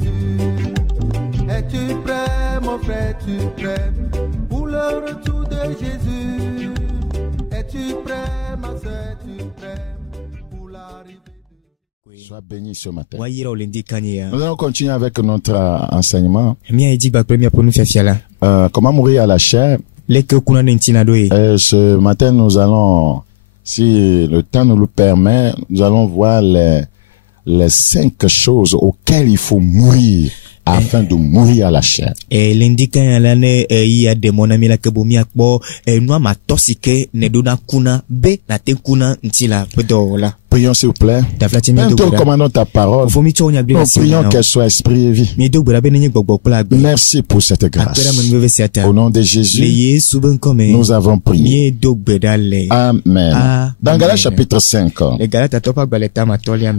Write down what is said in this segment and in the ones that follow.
Jésus. Es-tu prêt, mon frère, es-tu prêt pour le retour de Jésus? Es-tu prêt, ma soeur, es-tu prêt pour l'arrivée de Jésus? Sois béni ce matin. Nous Nous allons continuer avec notre enseignement. Comment mourir à la chair. Ce matin, nous allons, si le temps nous le permet, nous allons voir les 5 choses auxquelles il faut mourir afin de mourir à la chair. Prions s'il vous plaît. Même toi, commandons ta parole. Nous prions qu'elle soit esprit et vie. Merci pour cette grâce. Au nom de Jésus, nous avons prié. Amen. Dans Galates chapitre 5.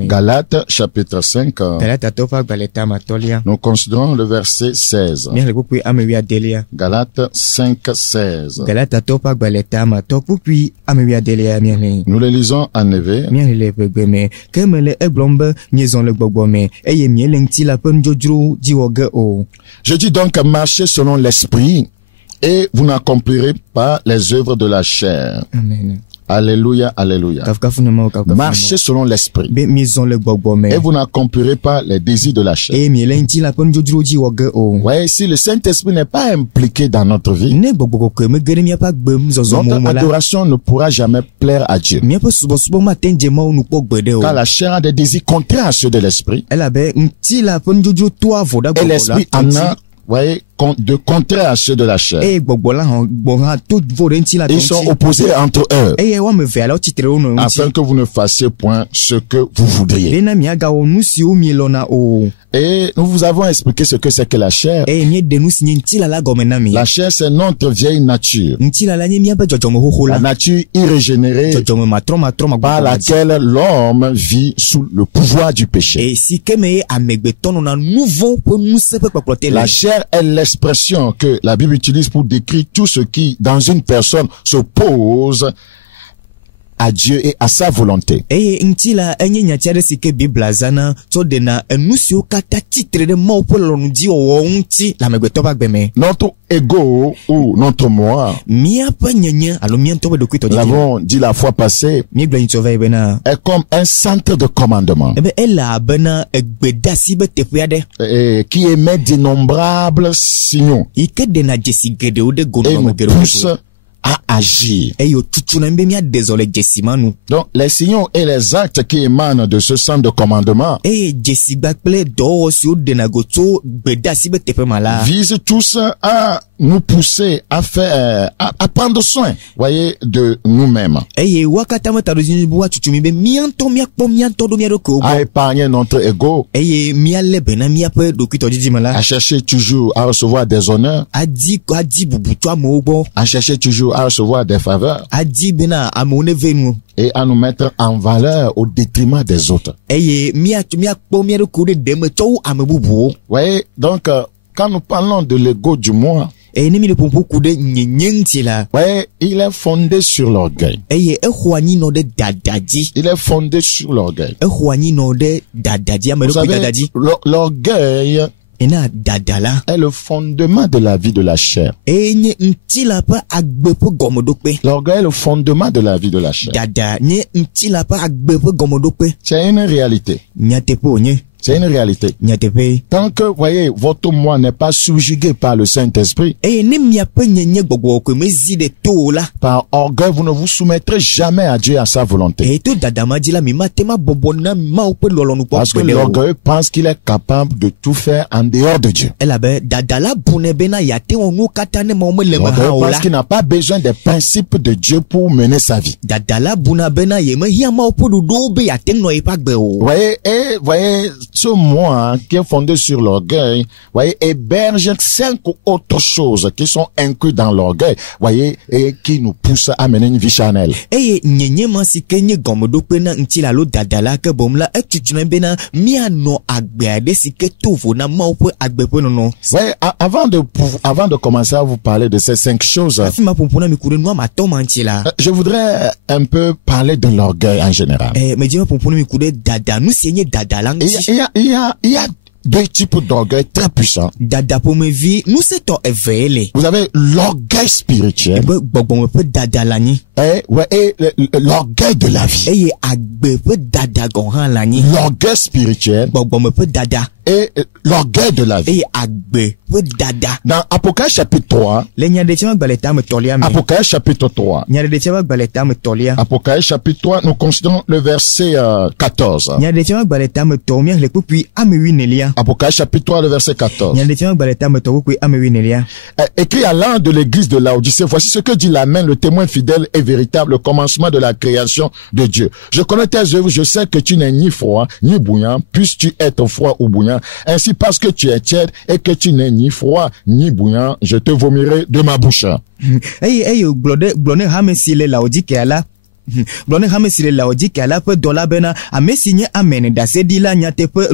Galates chapitre 5. Nous considérons le verset 16. Galates 5, 16. Nous le lisons en éveil. Je dis donc, marchez selon l'esprit et vous n'accomplirez pas les œuvres de la chair. Amen. Alléluia, alléluia. Marchez selon l'esprit et vous n'accomplirez pas les désirs de la chair. Ouais, si le Saint-Esprit n'est pas impliqué dans notre vie, notre adoration ne pourra jamais plaire à Dieu. Car la chair a des désirs contraires à ceux de l'esprit. Et l'esprit en a, voyez, de contraire à ceux de la chair. Ils sont opposés entre eux, afin que vous ne fassiez point ce que vous voudriez. Et nous vous avons expliqué ce que c'est que la chair. La chair, c'est notre vieille nature. La nature irrégénérée par laquelle l'homme vit sous le pouvoir du péché. La chair est l'expression que la Bible utilise pour décrire tout ce qui, dans une personne, s'oppose à Dieu et à sa volonté. Notre ego ou notre moi, nous l'avons dit la fois passée, est comme un centre de commandement qui émet d'innombrables signaux et nous pousse à agir. Donc, les signaux et les actes qui émanent de ce centre de commandement visent tous à nous pousser à faire, à prendre soin, voyez, de nous-mêmes. À épargner notre ego. À chercher toujours à recevoir des honneurs. À chercher toujours à recevoir des faveurs. Et à nous mettre en valeur au détriment des autres. Voyez, donc, quand nous parlons de l'ego du moi, ouais, il est fondé sur l'orgueil. Il est fondé sur l'orgueil. Vous savez, l'orgueil est le fondement de la vie de la chair. L'orgueil est le fondement de la vie de la chair. C'est une réalité. C'est une réalité. Tant que, voyez, votre moi n'est pas subjugué par le Saint-Esprit, par orgueil, vous ne vous soumettrez jamais à Dieu et à sa volonté. Parce que l'orgueil pense qu'il est capable de tout faire en dehors de Dieu. L'orgueil pense qu'il n'a pas besoin des principes de Dieu pour mener sa vie. Voyez, ce moi qui est fondé sur l'orgueil, voyez, héberge 5 autres choses qui sont incluses dans l'orgueil, voyez, et qui nous poussent à mener une vie charnelle. Ouais, avant de commencer à vous parler de ces 5 choses, je voudrais un peu parler de l'orgueil en général. Il y a deux types d'orgueil très puissants. Vous avez l'orgueil spirituel et l'orgueil de la vie. L'orgueil spirituel et l'orgueil de la vie. Dans Apocalypse chapitre 3, Apocalypse chapitre 3, Apocalypse chapitre 3, nous considérons le verset 14. Apocalypse chapitre 3, le verset 14. Écrit à l'ange de l'église de Laodicée, voici ce que dit l'Amen, le témoin fidèle et véritable, le commencement de la création de Dieu. Je connais tes œuvres, je sais que tu n'es ni froid, ni bouillant, puisses-tu être froid ou bouillant. Ainsi, parce que tu es tiède et que tu n'es ni froid, ni bouillant, je te vomirai de ma bouche. Blone hame sile laoji kala pe dola bena amesinye amene da sedila nyatepe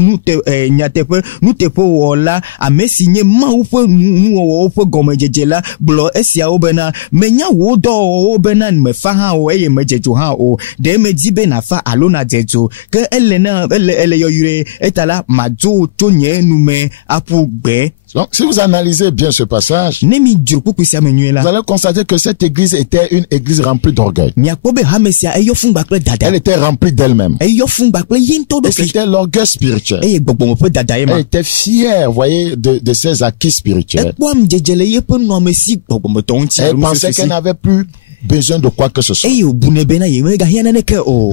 nutepe wola amesinye ma upe nu upe gomejejela blo esia obena menya wodo obena me fa ha o eye mejeju ha o de meji bena fa alona jeju ke ele yoyure etala majo tonye nume apu gbe. Donc, si vous analysez bien ce passage, vous allez constater que cette église était une église remplie d'orgueil. Elle était remplie d'elle-même. Et c'était l'orgueil spirituel. Elle était fière, vous voyez, de ses acquis spirituels. Elle pensait qu'elle n'avait plus besoin de quoi que ce soit.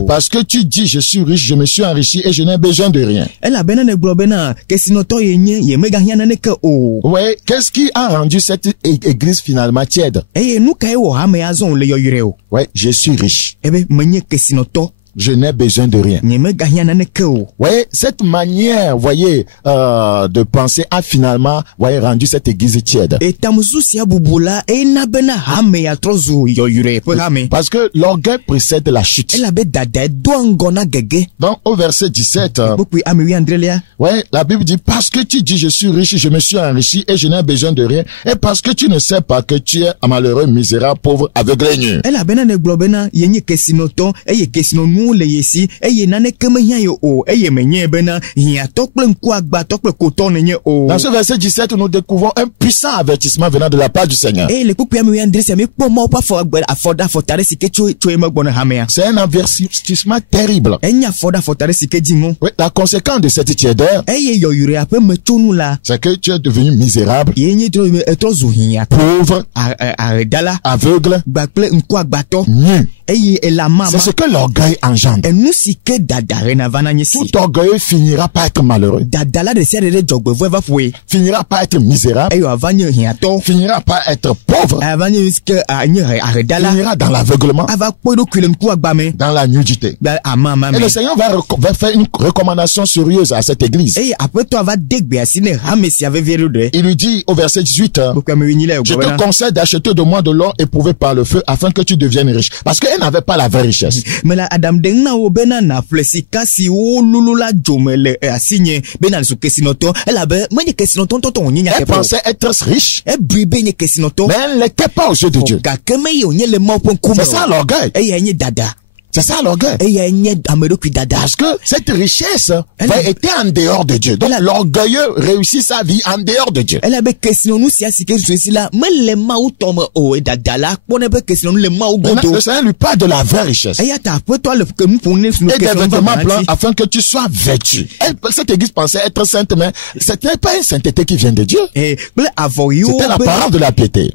Parce que tu dis, je suis riche, je me suis enrichi et je n'ai besoin de rien. Ouais, qu'est-ce qui a rendu cette église finalement tiède? Ouais, je suis riche. Je n'ai besoin de rien. Voyez, cette manière, voyez, de penser a finalement, voyez, rendu cette église tiède. Parce que l'orgueil précède la chute. Donc, au verset 17, ouais, la Bible dit, parce que tu dis, je suis riche, je me suis enrichi et je n'ai besoin de rien, et parce que tu ne sais pas que tu es malheureux, misérable, pauvre, aveugle et nu. Dans ce verset 17, nous découvrons un puissant avertissement venant de la part du Seigneur. C'est un avertissement terrible. Oui, la conséquence de cette tiédeur, c'est que tu es devenu misérable, pauvre, aveugle, nu. C'est ce que l'orgueil engendre. Tout orgueilleux finira par être malheureux. Finira par être misérable. Finira par être pauvre. Finira dans l'aveuglement. Dans la nudité. Et le Seigneur va faire une recommandation sérieuse à cette église. Il lui dit au verset 18, je te conseille d'acheter de moi de l'or éprouvé par le feu afin que tu deviennes riche. Parce qu'elle n'avait pas la vraie richesse. Elle pensait être riche, mais elle n'était pas aux yeux de Dieu. C'est ça l'orgueil. C'est ça l'orgueil. Parce que cette richesse était en dehors de Dieu. Donc l'orgueilleux réussit sa vie en dehors de Dieu. Et le Seigneur lui parle de la vraie richesse. Et des vêtements blancs afin que tu sois vêtu. Cette église pensait être sainte, mais ce n'est pas une sainteté qui vient de Dieu. C'était la parole de la piété.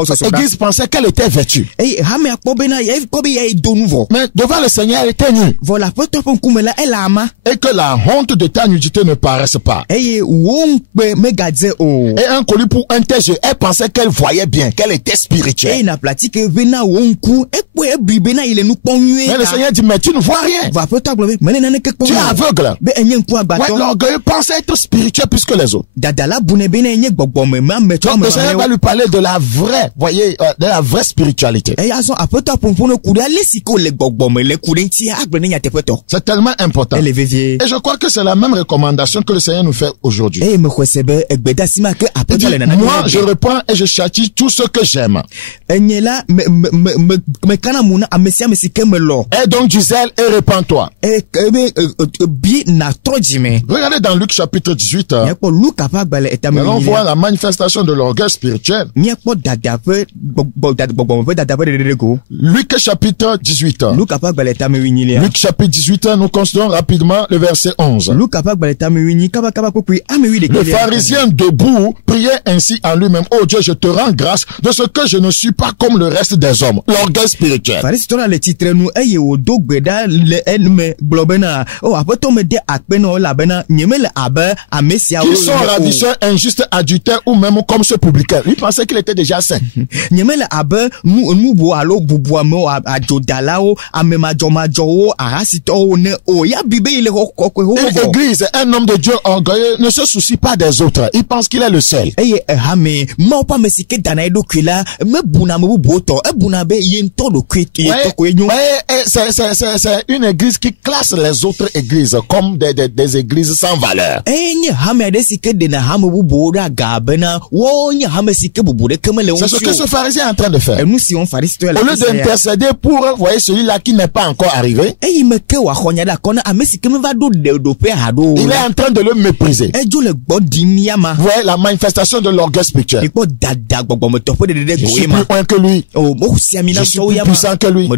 Cette église pensait qu'elle était vêtue. Mais devant le Seigneur, elle était nue. Et que la honte de ta nudité ne paraisse pas. Et un colis pour un tes yeux, elle pensait qu'elle voyait bien, qu'elle était spirituelle. Mais le Seigneur dit, mais tu ne vois rien. Tu es aveugle. Ouais, l'orgueil pense être spirituel plus que les autres. Donc le Seigneur va lui parler de la vraie, voyez, de la vraie spiritualité. C'est tellement important. Et je crois que c'est la même recommandation que le Seigneur nous fait aujourd'hui. Moi, je reprends et je châtie tout ce que j'aime. Et donc du zèle et répands-toi. Regardez dans Luc chapitre 18. On voit la manifestation de l'orgueil spirituel. Luc chapitre 18. Luc chapitre 18, nous considérons rapidement le verset 11. Le pharisien debout priait ainsi en lui-même: oh Dieu, je te rends grâce de ce que je ne suis pas comme le reste des hommes. L'orgueil spirituel. Qui sont ravisseurs, injustes, adultères ou même comme ce publicain. Il pensait qu'il était déjà saint. L'église, un homme de Dieu orgueilleux ne se soucie pas des autres. Il pense qu'il est le seul. C'est une église qui classe les autres églises comme des églises sans valeur. C'est ce que ce pharisien est en train de faire. Au lieu d'intercéder pour, voyez, celui-là qui n'est pas encore arrivé, il est en train de le mépriser. Vous voyez la manifestation de l'orgueil spirituel. Je suis plus loin que lui. Je suis plus puissant que lui.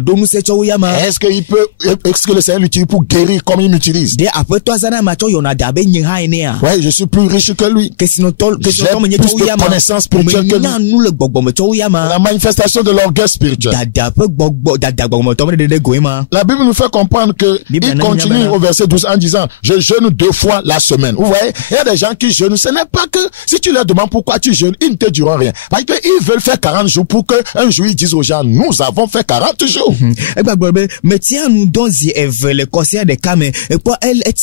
Est-ce que le Seigneur l'utilise pour guérir comme il m'utilise? Ouais, je suis plus riche que lui. J'ai plus de connaissances spirituelles que lui. La manifestation de l'orgueil spirituel. La Bible nous fait comprendre que il continue au verset 12 en disant: je jeûne 2 fois la semaine. Vous voyez, il y a des gens qui jeûnent. Ce n'est pas que si tu leur demandes pourquoi tu jeûnes, ils ne te diront rien. Parce qu'ils veulent faire 40 jours pour que un jour ils disent aux gens: nous avons fait 40 jours. Mais tiens, nous donnons le conseil de Kame. Et quoi, elle est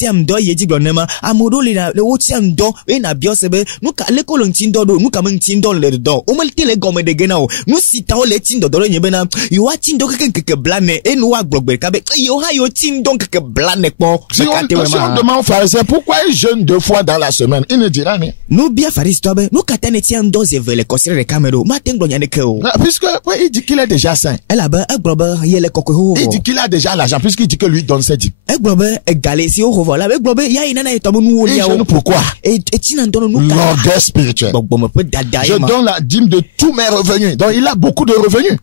amodo le otiam do na biosebe nous ka le kolontindo do nous ka mentindo le do o mal tele gomme de genao nous sita o le tindo do nyebena yo atindo ke blane e nous agbogbe ka be yo ha yo tindo ke blane po. Si on demande aux pharisiens pourquoi ils jeûnent 2 fois dans la semaine, il ne dira rien. Nous bien pharisiens nous katane tian do le conseil de Kame do matengo nyane ke o puisque il dit qu'il est déjà saint. Elle a ba agbobe yele kokoko. Il dit qu'il a déjà l'argent puisqu'il dit que lui donne ses dîmes. Agbobe egalé si o voilà agbobe ya inana etomo nous et pourquoi? L'orgueil spirituel. Je donne la dîme de tous mes revenus. Donc il a beaucoup de revenus.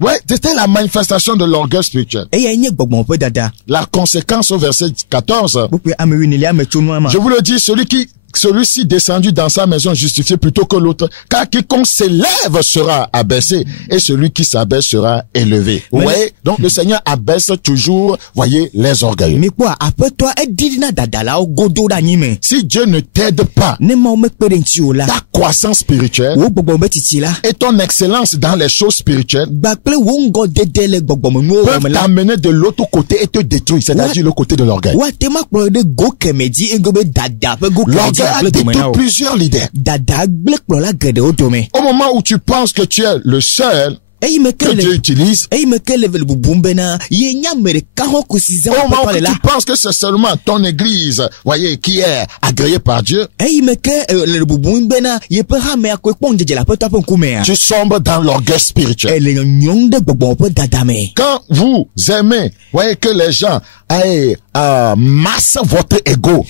Ouais, c'était la manifestation de l'orgueil spirituel. La conséquence au verset 14. Je vous le dis, celui-ci descendu dans sa maison justifié plutôt que l'autre, car quiconque s'élève sera abaissé et celui qui s'abaisse sera élevé. Vous voyez, donc le Seigneur abaisse toujours, voyez, les orgueilleux. Mais quoi, après toi, si Dieu ne t'aide pas, ta croissance spirituelle et ton excellence dans les choses spirituelles peuvent t'amener de l'autre côté et te détruire, c'est-à-dire le côté de l'orgueil. L'orgueil a détruit plusieurs leaders. Au moment où tu penses que tu es le seul que Dieu utilise, au moment où tu penses que c'est seulement ton église, voyez, qui est agréée par Dieu, tu sombres dans l'orgueil spirituel. Quand vous aimez, voyez, que les gens massent votre ego,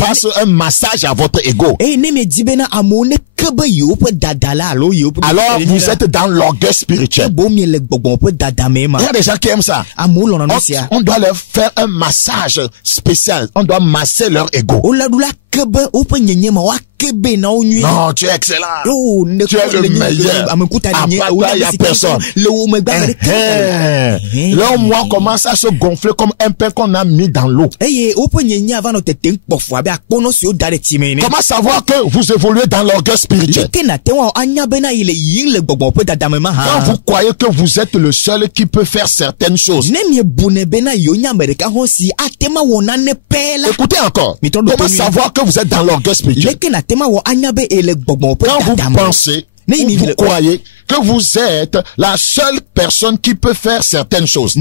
fassent un massage à votre ego, alors vous êtes dans l'orgueil spirituel. Il y a des gens qui aiment ça. On doit leur faire un massage spécial. On doit masser leur ego. Non, tu es excellent. Tu es le meilleur. À part toi, il n'y a personne. Là, moi, commence à se gonfler comme un pain qu'on a mis dans l'eau. Comment savoir que vous évoluez dans l'orgueil spirituel? Quand vous croyez que vous êtes le seul qui peut faire certaines choses. Écoutez encore. Comment savoir que vous êtes dans l'orgueil spirituel? Quand vous pensez, vous croyez que vous êtes la seule personne qui peut faire certaines choses.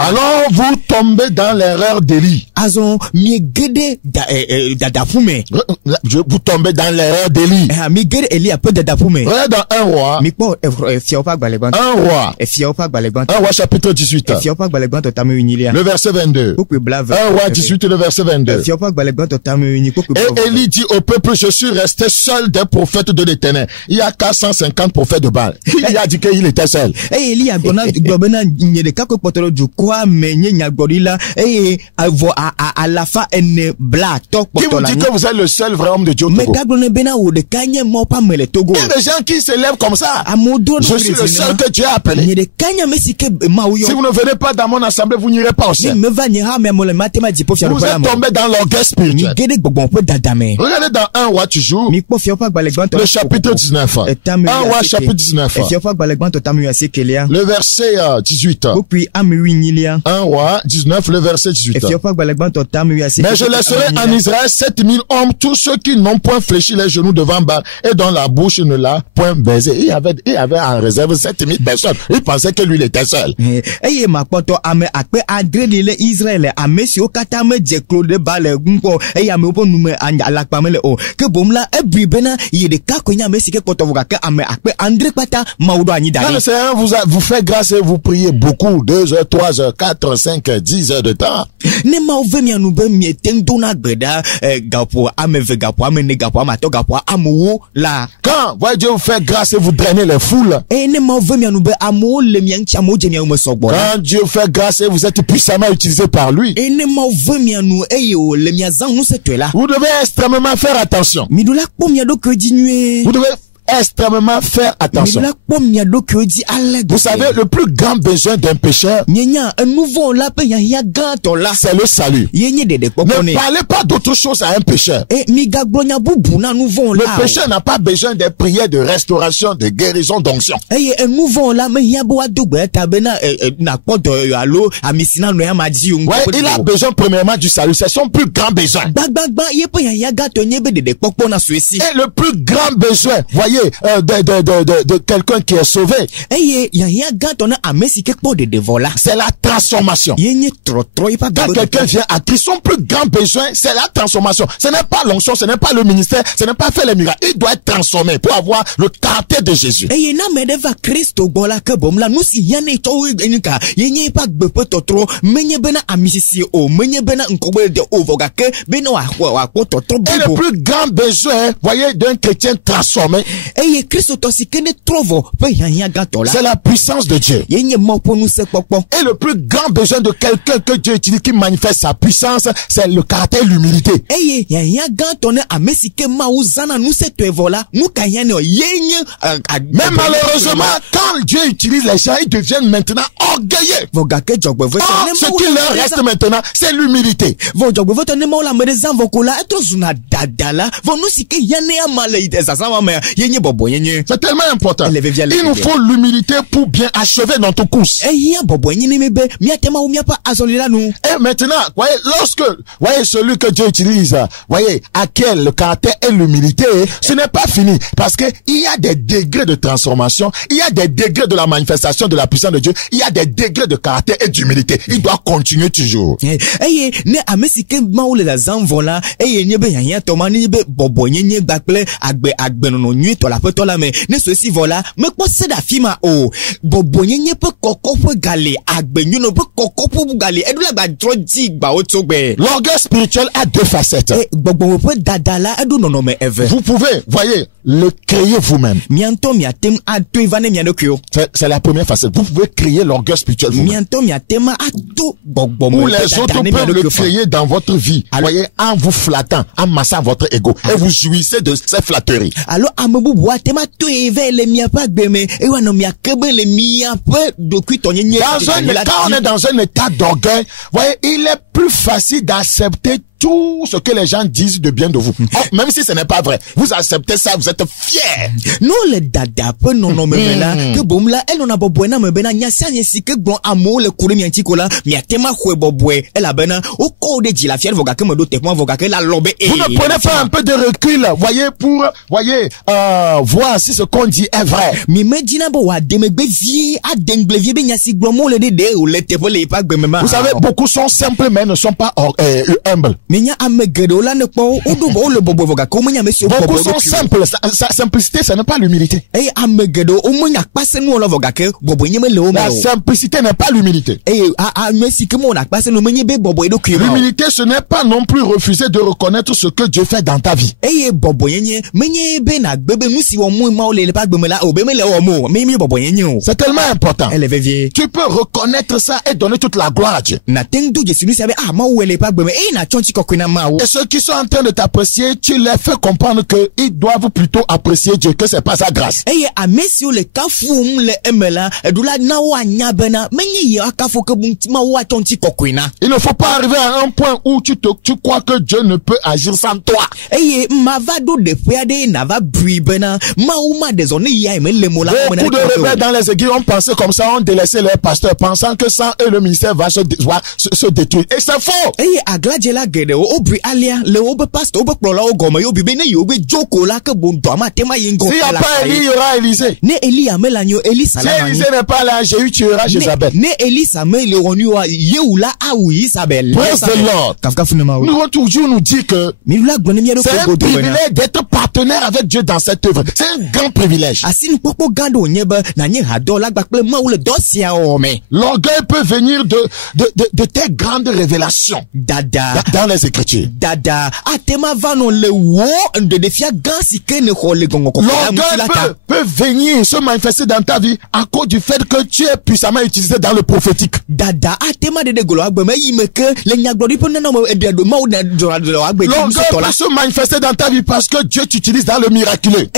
Alors vous tombez dans l'erreur d'Élie. Vous tombez dans l'erreur d'Élie. Regardez dans 1 roi. 1 roi chapitre 18. Le verset 22. 1 roi 18 le verset 22. Et Élie dit au peuple, je suis resté seul des prophètes de l'Éternel. Il y a 450 prophètes de Baal. Il a dit qu'il était seul. Qui vous dit que vous êtes le seul vrai homme de Dieu au Togo? Il y a des gens qui se lèvent comme ça. Je suis le seul que Dieu a appelé. Si vous ne venez pas dans mon assemblée, vous n'irez pas au ciel. Vous êtes tombé dans l'orgueil spirituel. Regardez dans 1 roi toujours, le chapitre 19. 1 roi chapitre 19. Le verset 18. 1 roi 19, le verset 18. Mais je laisserai en Israël 7000 hommes, tous ceux qui n'ont point fléchi les genoux devant Baal et dont la bouche ne l'a point baisé. Il avait en réserve 7000 personnes. Il pensait que lui il était seul. Quand le Seigneur vous fait grâce et vous priez beaucoup, 2 heures, 3 heures, 4, 5, 10 heures de temps. Quand voyez Dieu vous fait grâce et vous drainez les foules. Quand Dieu fait grâce et vous êtes puissamment utilisé par lui. Vous devez extrêmement faire attention. Vous devez extrêmement faire attention. Vous savez, le plus grand besoin d'un pécheur, c'est le salut. Ne parlez pas d'autre chose à un pécheur. Le pécheur n'a pas besoin des prières de restauration, de guérison, d'onction. Il a besoin premièrement du salut. C'est son plus grand besoin. Et le plus grand besoin, voyez, de quelqu'un qui est sauvé, c'est la transformation. Quand quelqu'un vient à Christ, son plus grand besoin, c'est la transformation. Ce n'est pas l'onction, ce n'est pas le ministère, ce n'est pas faire les miracles. Il doit être transformé pour avoir le caractère de Jésus. Et le plus grand besoin, voyez, d'un chrétien transformé, c'est la puissance de Dieu. Et le plus grand besoin de quelqu'un que Dieu utilise qui manifeste sa puissance, c'est le caractère, l'humilité. Mais malheureusement, quand Dieu utilise les gens, ils deviennent maintenant orgueilleux. Ce qui leur reste maintenant, c'est l'humilité. C'est tellement important. Il nous faut l'humilité pour bien achever notre course. Et maintenant, voyez, voyez, celui que Dieu utilise, voyez, à quel le caractère et l'humilité, ce n'est pas fini. Parce que il y a des degrés de transformation, il y a des degrés de la manifestation de la puissance de Dieu, il y a des degrés de caractère et d'humilité. Il doit continuer toujours. la peut la mais ne ceci voilà me possède la fima o bobonye nye pe koko pe galé agbenyu no pe koko pe galé e la ba troji ba o togbe. L'orgueil spirituel a deux facettes. E bobo pe dadala e do non mais ever. Vous pouvez, voyez, le créer vous-même. Mianto miatem a to ivane mianokyo. C'est la première facette. Vous pouvez créer l'orgueil spirituel vous-même. Mianto miatema a to bobo. Ou les autres peuvent le créer dans votre vie. Voyez, en vous flattant, en massant votre ego. Et vous jouissez de ces flatteries. Alors, amebu boatema to eve le mia pas gbeme e wano mia kebe le mia pe doku tonye. Quand on est dans un état d'orgueil, voyez, il est plus facile d'accepter tout ce que les gens disent de bien de vous. Oh, même si ce n'est pas vrai. Vous acceptez ça, vous êtes fiers. Non, le dada pe non me là que bom là elle on a bobuena me bena nyasa nyesi que bon amour le kouri miantiko là miatema khwe bobwe elle a bena au code de la fière voga que me dote moi voga que la lobe et vous ne prenez pas un peu de recul, voyez, pour voir si ce qu'on dit est vrai. Mi me dina bo wa de me vie a dengle vie be nyasi glomo le de ou le tepo le pas gbemema. Vous savez, beaucoup sont simples mais ne sont pas humbles. Beaucoup sont simples. Sa simplicité, ce n'est pas l'humilité. La simplicité n'est pas l'humilité. L'humilité, ce n'est pas non plus refuser de reconnaître ce que Dieu fait dans ta vie. C'est tellement important. Tu peux reconnaître ça et donner toute la gloire à Dieu. Et ceux qui sont en train de t'apprécier, tu les fais comprendre qu'ils doivent plutôt apprécier Dieu, que c'est pas sa grâce. Il ne faut pas arriver à un point où tu crois que Dieu ne peut agir sans toi. Beaucoup de rebelles dans les églises ont pensé comme ça, ont délaissé leur pasteur, pensant que sans eux le ministère va se détruire. Et c'est faux. Obri alia le obe pasteur obe plola ogoma yo bibe ne yo be joko la ke bon do ma tema yengo. S'il n'y a pas Élie, il y aura Élisée. Ne Élie amelanyo Élie salama. Si Élisée n'est pas là, Jéhu tuera Jézabel. Ne Élie samel le ronu yeula aou Isabel. Praise the Lord. Nous devons toujours nous dire que c'est un privilège d'être partenaire avec Dieu dans cette œuvre. C'est un grand privilège. L'orgueil peut venir de tes grandes révélations. Dans les Écritures. L'orgueil peut venir se manifester dans ta vie à cause du fait que tu es puissamment utilisé dans le prophétique. L'orgueil peut se manifester dans ta vie parce que Dieu t'utilise dans le miraculeux.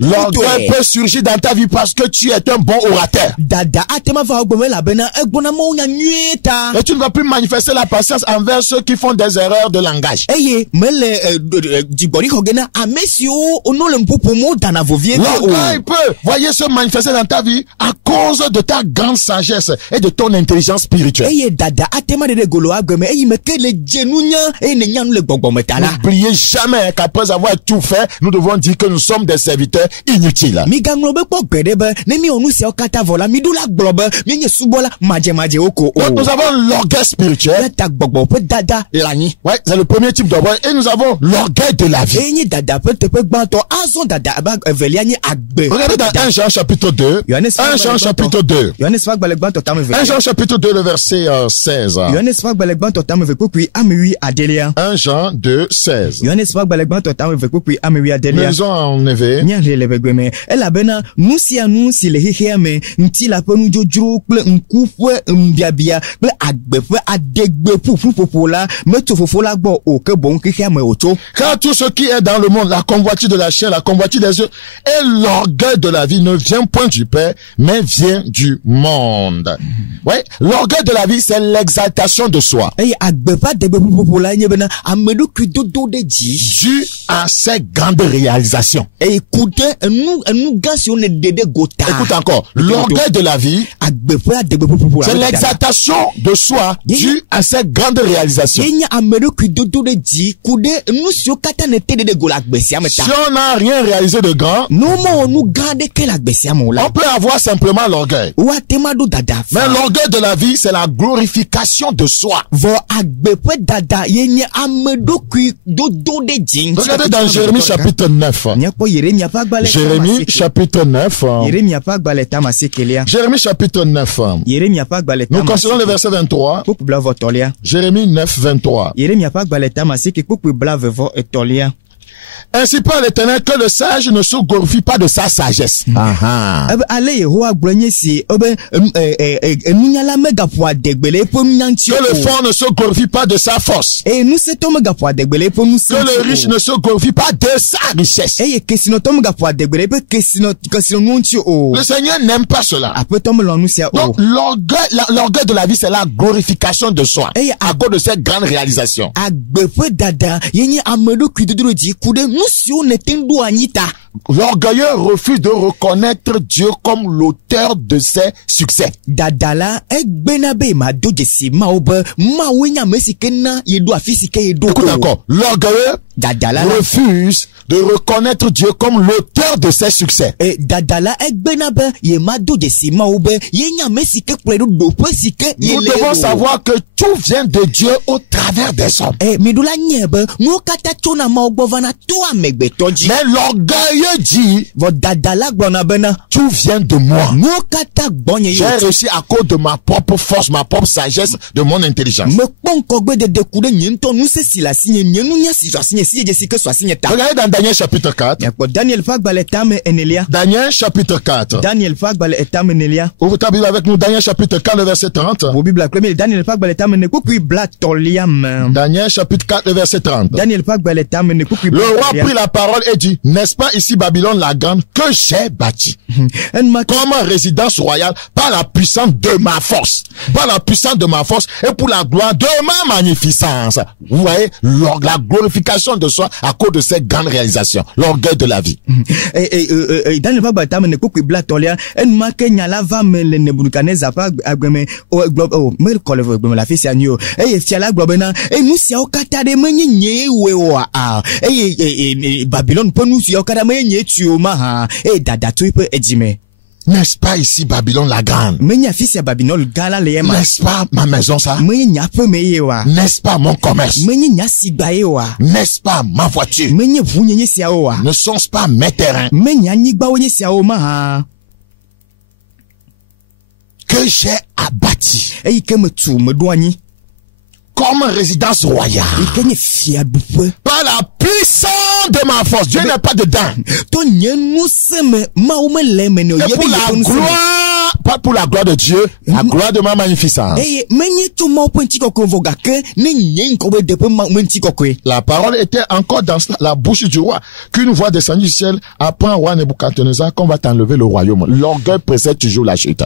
L'orgueil peut surgir dans ta vie parce que tu es un bon orateur. Et tu ne vas plus manifester la patience envers ceux qui font des erreurs de langage. L'orgueil peut, voyez, se manifester dans ta vie à cause de ta grande sagesse et de ton intelligence spirituelle. N'oubliez jamais qu'après avoir tout fait, nous devons dire que nous sommes des serviteurs inutiles. Donc nous avons l'orgueil spirituel. Ouais, c'est le premier type d'orgueil. Et nous avons l'orgueil de la vie. Regardez dans 1 Jean chapitre 2. 1 Jean chapitre 2. 1 Jean chapitre 2, le verset 16. 1 Jean 2, 16. Maison enlevée. Car tout ce qui est dans le monde, la convoitise de la chair, la convoitise des yeux et l'orgueil de la vie ne vient point du Père, mais vient du monde. Ouais, l'orgueil de la vie, c'est l'exaltation de soi. Dû à ses grandes réalisations. Écoute encore, l'orgueil de la vie, c'est l'exaltation de soi dû à cette grande réalisation. Si on n'a rien réalisé de grand, on peut avoir simplement l'orgueil. Mais l'orgueil de la vie, c'est la glorification de soi. Regardez dans Jérémie chapitre 9. Jérémie chapitre 9. Jérémie chapitre 9. Nous considérons le verset 23. Jérémie 9, 23. Ainsi parle l'Éternel, que le sage ne se glorifie pas de sa sagesse. Que le fort ne se glorifie pas de sa force. Que le riche ne se glorifie pas de sa richesse. Le Seigneur n'aime pas cela. Donc l'orgueil de la vie, c'est la glorification de soi à cause de cette grande réalisation. L'orgueilleux refuse de reconnaître Dieu comme l'auteur de ses succès. Écoute encore, l'orgueilleux refuse de reconnaître Dieu comme l'auteur de ses succès. Nous devons savoir que tout vient de Dieu au travers des hommes. Mais l'orgueilleux dit, tout vient de moi. J'ai réussi à cause de ma propre force, ma propre sagesse, de mon intelligence. Regardez dans Daniel chapitre 4. Daniel chapitre 4. Ouvrez ta Bible avec nous, Daniel chapitre 4, le verset 30. Daniel chapitre 4, le verset 30. Le roi prit la parole et dit, n'est-ce pas ici Babylone la grande que j'ai bâtie comme résidence royale par la puissance de ma force. Par la puissance de ma force et pour la gloire de ma magnificence. Vous voyez, la glorification de soi à cause de cette grande réalisation. L'orgueil de la vie. N'est-ce pas ici Babylone la grande? N'est-ce pas ma maison ça? N'est-ce pas mon commerce? N'est-ce pas ma voiture? Ne sont-ce pas mes terrains que j'ai abattis comme résidence royale par la puissance de ma force? Dieu n'est pas dedans. Et pour la gloire, pas pour la gloire de Dieu, la gloire de ma magnificence. La parole était encore dans la bouche du roi, qu'une voix descendue du ciel apprend au roi Nebuchadnezzar qu'on va t'enlever le royaume. L'orgueil précède toujours la chute.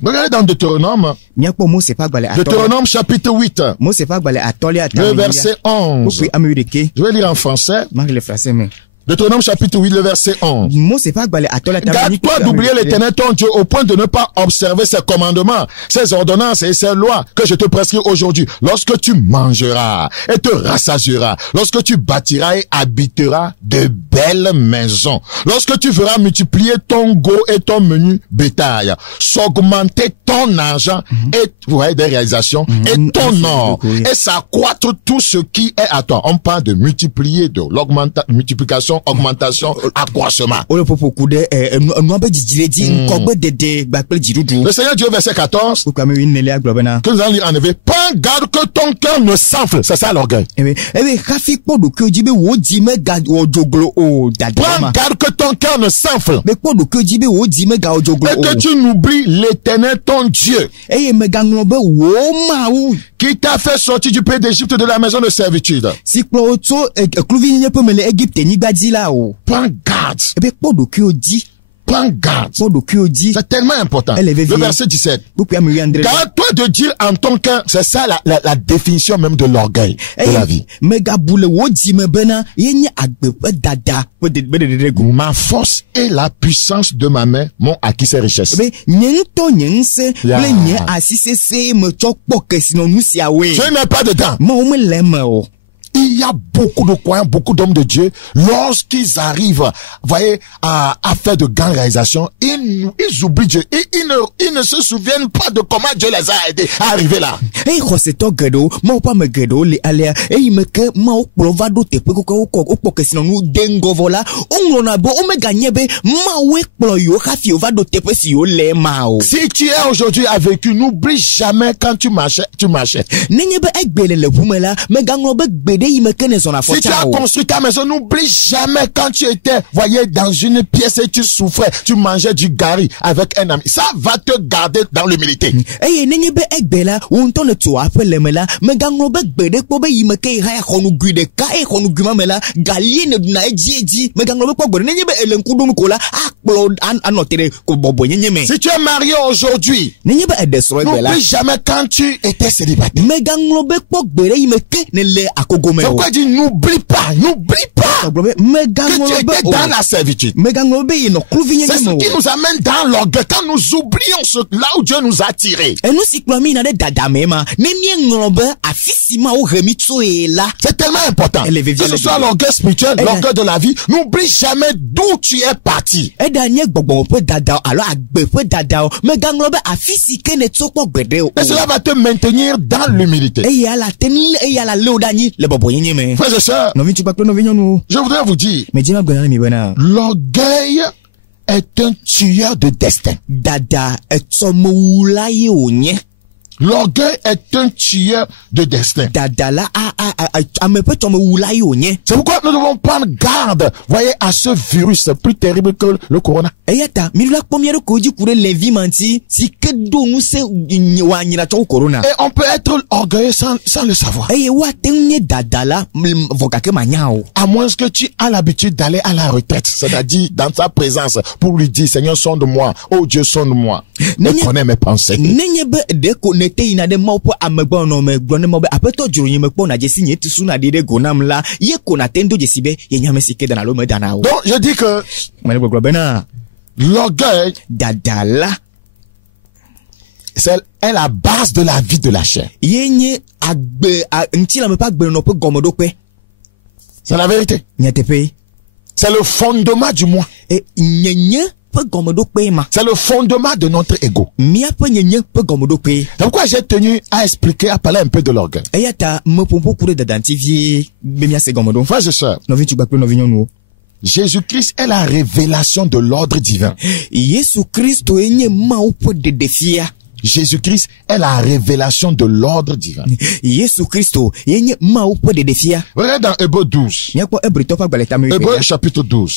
Regardez dans Deutéronome. Deutéronome chapitre 8. Le verset 11. Je vais lire en français. Deutéronome chapitre 8, le verset 11. Garde-toi d'oublier l'Éternel ton Dieu au point de ne pas observer ses commandements, ses ordonnances et ses lois que je te prescris aujourd'hui. Lorsque tu mangeras et te rassasieras, lorsque tu bâtiras et habiteras de belles maisons, lorsque tu feras multiplier ton gros et ton menu bétail, s'augmenter ton argent et, vous voyez, des réalisations, et ton or, et s'accroître tout ce qui est à toi. On parle de multiplier, de multiplication, augmentation, accroissement. Le Seigneur Dieu, verset 14, que nous allons lire en effet, prends garde que ton cœur ne s'enfle. C'est ça l'orgueil. Prends garde que ton cœur ne s'enfle. Et que tu n'oublies l'Éternel ton Dieu, qui t'a fait sortir du pays d'Égypte de la maison de servitude. Prends garde. prends garde. C'est tellement important. Le verset 17. Garde-toi de dire en ton cœur, c'est ça la définition même de l'orgueil de la vie. Ma force et la puissance de ma main m'ont acquis ces richesses. Je n'ai pas dedans. Il y a beaucoup de croyants, beaucoup d'hommes de Dieu, lorsqu'ils arrivent, voyez, à faire de grandes réalisations, ils oublient Dieu. Ils ne se souviennent pas de comment Dieu les a aidés à arriver là. Si tu es aujourd'hui avec eux, n'oublie jamais quand tu marchais. Si tu as construit ta maison, n'oublie jamais quand tu étais, voyez, dans une pièce et tu souffrais, tu mangeais du gari avec un ami. Ça va te garder dans l'humilité. Si tu es marié aujourd'hui, n'oublie jamais quand tu étais célibataire. Pourquoi dire n'oublie pas que tu étais dans la servitude. C'est ce qui nous amène dans l'orgueil quand nous oublions là où Dieu nous a tirés. C'est tellement important. Que ce soit l'orgueil spirituel, l'orgueil de la vie, n'oublie jamais d'où tu es parti. Et cela va te maintenir dans l'humilité. Frères et sœurs, je voudrais vous dire, l'orgueil est un tueur de destin. L'orgueil est un tueur de destin. C'est pourquoi nous devons prendre garde, voyez, à ce virus plus terrible que le corona. Et on peut être orgueilleux sans le savoir. À moins que tu aies l'habitude d'aller à la retraite, c'est-à-dire dans sa présence, pour lui dire, Seigneur, sonde-moi, oh Dieu, sonde-moi, et connais mes pensées. Donc, je dis que l'orgueil est la base de la vie de la chair. C'est la vérité. C'est le fondement du moi. C'est le fondement de notre ego. C'est pourquoi j'ai tenu à expliquer, à parler un peu de l'orgueil. Frères et sœurs, Jésus-Christ est la révélation de l'ordre divin. Jésus-Christ est la révélation de l'ordre divin. Regardez dans Hébreux 12. Hébreux chapitre 12.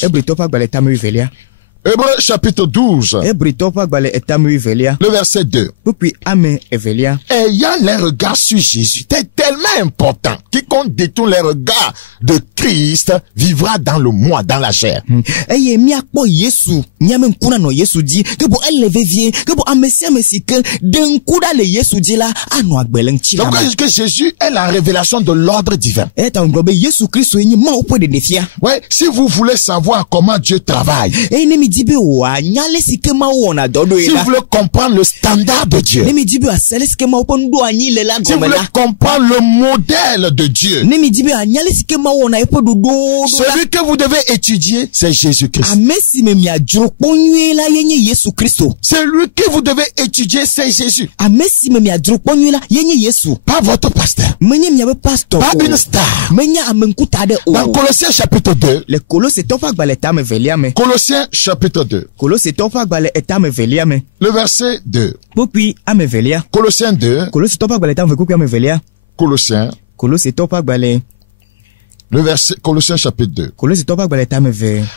Hébreux chapitre 12. Le verset 2. Ayant les regards sur Jésus, c'est tellement important. Quiconque détourne les regards de Christ vivra dans le moi, dans la chair. Donc, que Jésus est la révélation de l'ordre divin. Ouais, si vous voulez savoir comment Dieu travaille, si vous voulez comprendre le standard de Dieu, si vous voulez comprendre le modèle de Dieu, celui que vous devez étudier, c'est Jésus-Christ. Celui que vous devez étudier, c'est Jésus. Pas votre pasteur. Pas une star. Dans Colossiens chapitre 2. Colossiens chapitre 2. Le verset 2. Colossiens 2. Colossiens Le verset, Colossiens chapitre 2.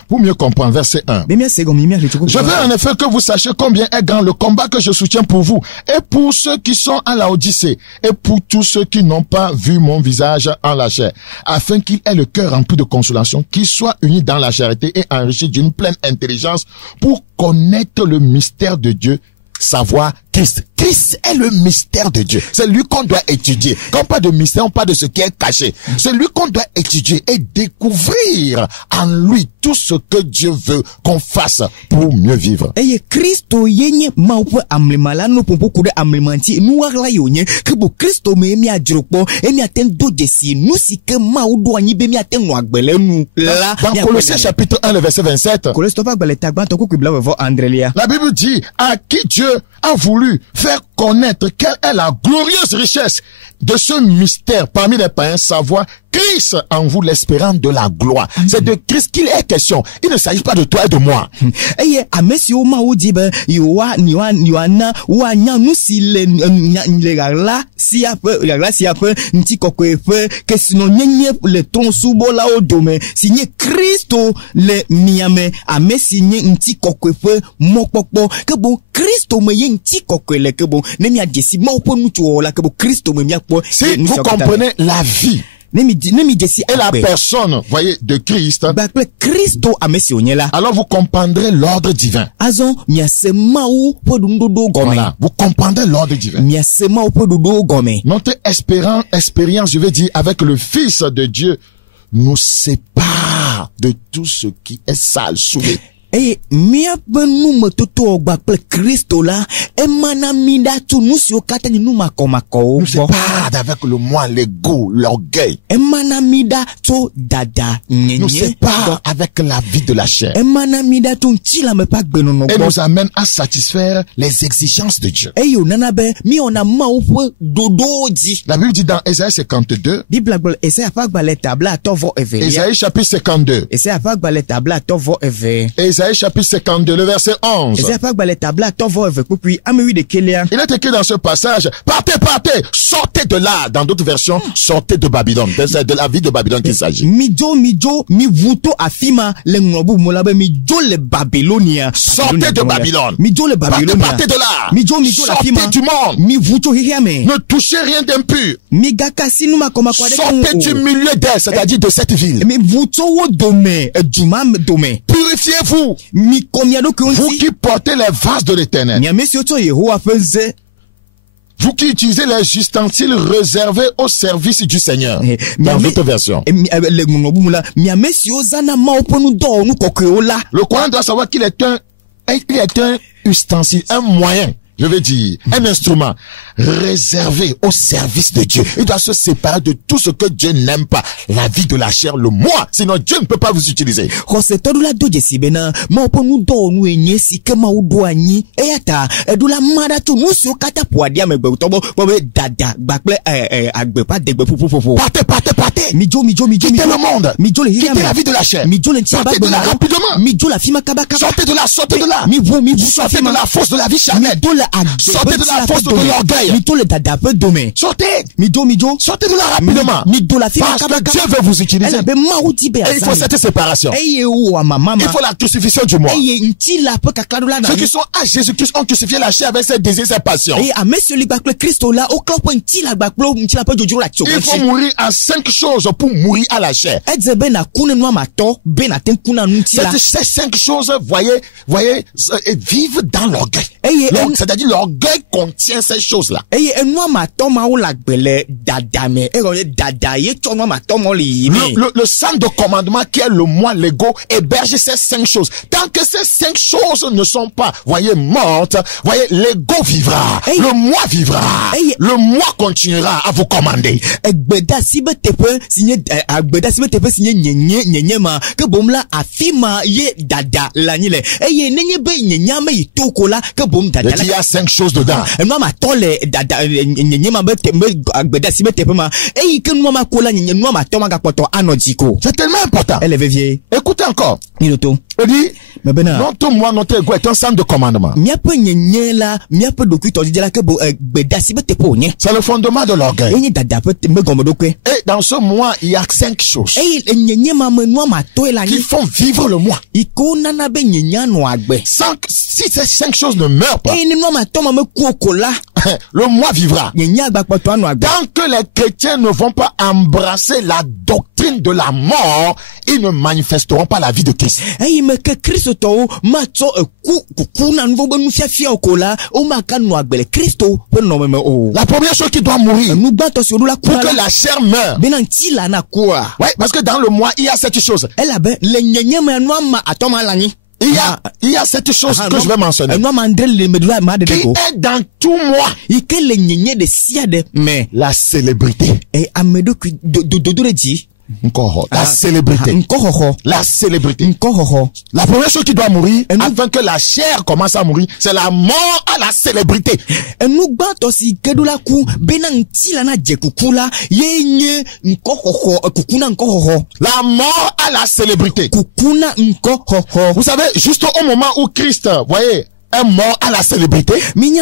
Pour mieux comprendre, verset 1. Je veux en effet que vous sachiez combien est grand le combat que je soutiens pour vous, et pour ceux qui sont à la Odyssée, et pour tous ceux qui n'ont pas vu mon visage en la chair, afin qu'il ait le cœur rempli de consolation, qu'il soit uni dans la charité et enrichi d'une pleine intelligence pour connaître le mystère de Dieu, savoir Christ. Christ est le mystère de Dieu. C'est lui qu'on doit étudier. Quand on parle de mystère, on parle de ce qui est caché. C'est lui qu'on doit étudier et découvrir en lui tout ce que Dieu veut qu'on fasse pour mieux vivre. Et Christo yenye maupe amlemala no pompo kude amlemanti nuagla yonye kebo Christo me mi adropo e mi aten dojesi nu sike maudo anyi be mi aten no agbele nu la. Dans Colossiens chapitre 1 le verset 27. La Bible dit à qui Dieu a voulu faire connaître quelle est la glorieuse richesse de ce mystère parmi les païens, savoir Christ en vous, l'espérance de la gloire. C'est de Christ qu'il est question. Il ne s'agit pas de toi et de moi. Si vous comprenez la vie et la personne, voyez, de Christ, alors vous comprendrez l'ordre divin. Voilà, vous comprendrez l'ordre divin. Notre expérience, je vais dire, avec le Fils de Dieu, nous sépare de tout ce qui est sale, souillé. Et mia benu metoto ogbakple Christo la emana mida tu nusio kata ni numa komako. Nous sépare avec le moi, l'ego, l'orgueil. Emana mida to dada nyenye. Nous sépare avec la vie de la chair. Emana mida tu nchila me pak benono. Et nous amène à satisfaire les exigences de Dieu. Et yo nanabe mi ona maufwe dodoji. La Bible dit dans Ésaïe 52. Bible Ésaïe afak balet tabla tovo evelia. Ésaïe chapitre 52. Ésaïe afak balet tabla tovo eve. Ésaïe chapitre 52, le verset 11. Il est écrit dans ce passage, partez, sortez de là. Dans d'autres versions, sortez de Babylone. C'est de la vie de Babylone qu'il s'agit. Sortez de Babylone. Partez de là. Sortez du monde. Ne touchez rien d'impur. Sortez du milieu d'elle, c'est-à-dire de cette ville. Purifiez-vous. Vous qui portez les vases de l'Éternel. Vous qui utilisez les ustensiles réservés au service du Seigneur. Dans d'autres versions. Le croyant doit savoir qu'il est un ustensile, un moyen. Je veux dire, un instrument réservé au service de Dieu. Il doit se séparer de tout ce que Dieu n'aime pas. La vie de la chair, le moi. Sinon, Dieu ne peut pas vous utiliser. Partez. Quittez le monde. Quittez la vie de la chair. Partez de là rapidement. Sortez de là. Sortez de la force de la vie charnelle. Sortez de la force de l'orgueil. Sortez de là rapidement. Parce que Dieu veut vous utiliser. Et il faut cette séparation. Il faut la crucifixion du moi. Ceux qui sont à Jésus-Christ ont crucifié la chair avec ses désirs, ses passions. Il faut mourir à 5 choses pour mourir à la chair. Ces 5 choses, voyez, vivent dans l'orgueil. C'est-à-dire l'orgueil contient ces choses-là. Le centre de commandement qui est le moi, l'ego, héberge ces 5 choses. Tant que ces 5 choses ne sont pas, mortes, l'ego vivra, le moi vivra, le moi continuera à vous commander. Il y a 5 choses dedans. dada nyenye ma be agbeda si be tepema e ke no ma kola nyenye no ma to ma gapoto anodiko. C'est tellement important. Elle est vieille. Écoutez encore. Niloto. Il dit notre moi notre ego est un centre de commandement. C'est le fondement de l'orgueil. Et dans ce moi, il y a 5 choses qui font vivre le moi. Si ces 5 choses ne meurent pas, le moi vivra. Tant que les chrétiens ne vont pas embrasser la doctrine de la mort, ils ne manifesteront pas la vie de Christ. La première chose qui doit mourir pour que la chair meure. Ouais, parce que dans le moi, il y a cette chose. Il y a cette chose que je vais mentionner. Qui est dans tout moi. Mais la célébrité. La célébrité. La célébrité. La première chose qui doit mourir afin que la chair commence à mourir, c'est la mort à la célébrité. La mort à la célébrité. Vous savez, juste au moment où Christ, voyez, est mort à la célébrité, Dieu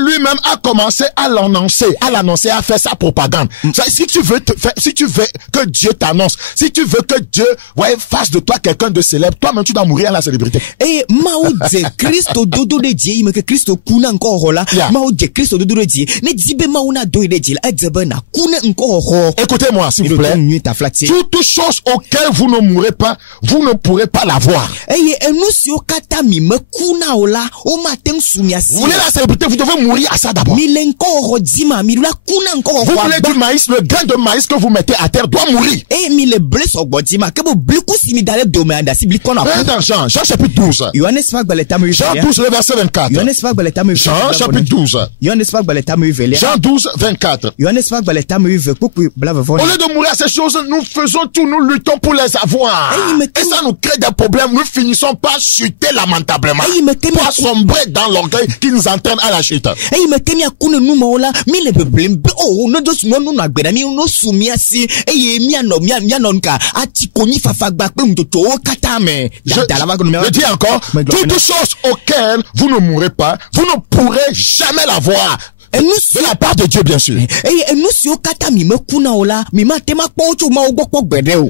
lui-même a commencé à l'annoncer, à faire sa propagande. Si tu veux que Dieu t'annonce, si tu veux que Dieu fasse de toi quelqu'un de célèbre, toi-même tu dois mourir à la célébrité. Écoutez-moi s'il vous plaît. Toute chose auquel vous ne mourrez pas, vous ne pourrez pas l'avoir. Vous voulez la célébrité, vous devez mourir à ça d'abord. Vous voulez du maïs, le grain de maïs que vous mettez à terre doit mourir. Dans Jean chapitre 12. Jean 12, le verset 24. Jean chapitre 12. Jean 12, 24. Au lieu de mourir à ces choses, nous faisons tout, nous luttons pour les avoir. Et ça nous crée des problèmes. Nous finissons par chuter lamentablement, pour sombrer dans l'orgueil qui nous entraîne à la chute. Je dis encore, toutes choses auxquelles vous ne mourrez pas, vous ne pourrez jamais l'avoir. De la part de Dieu, bien sûr.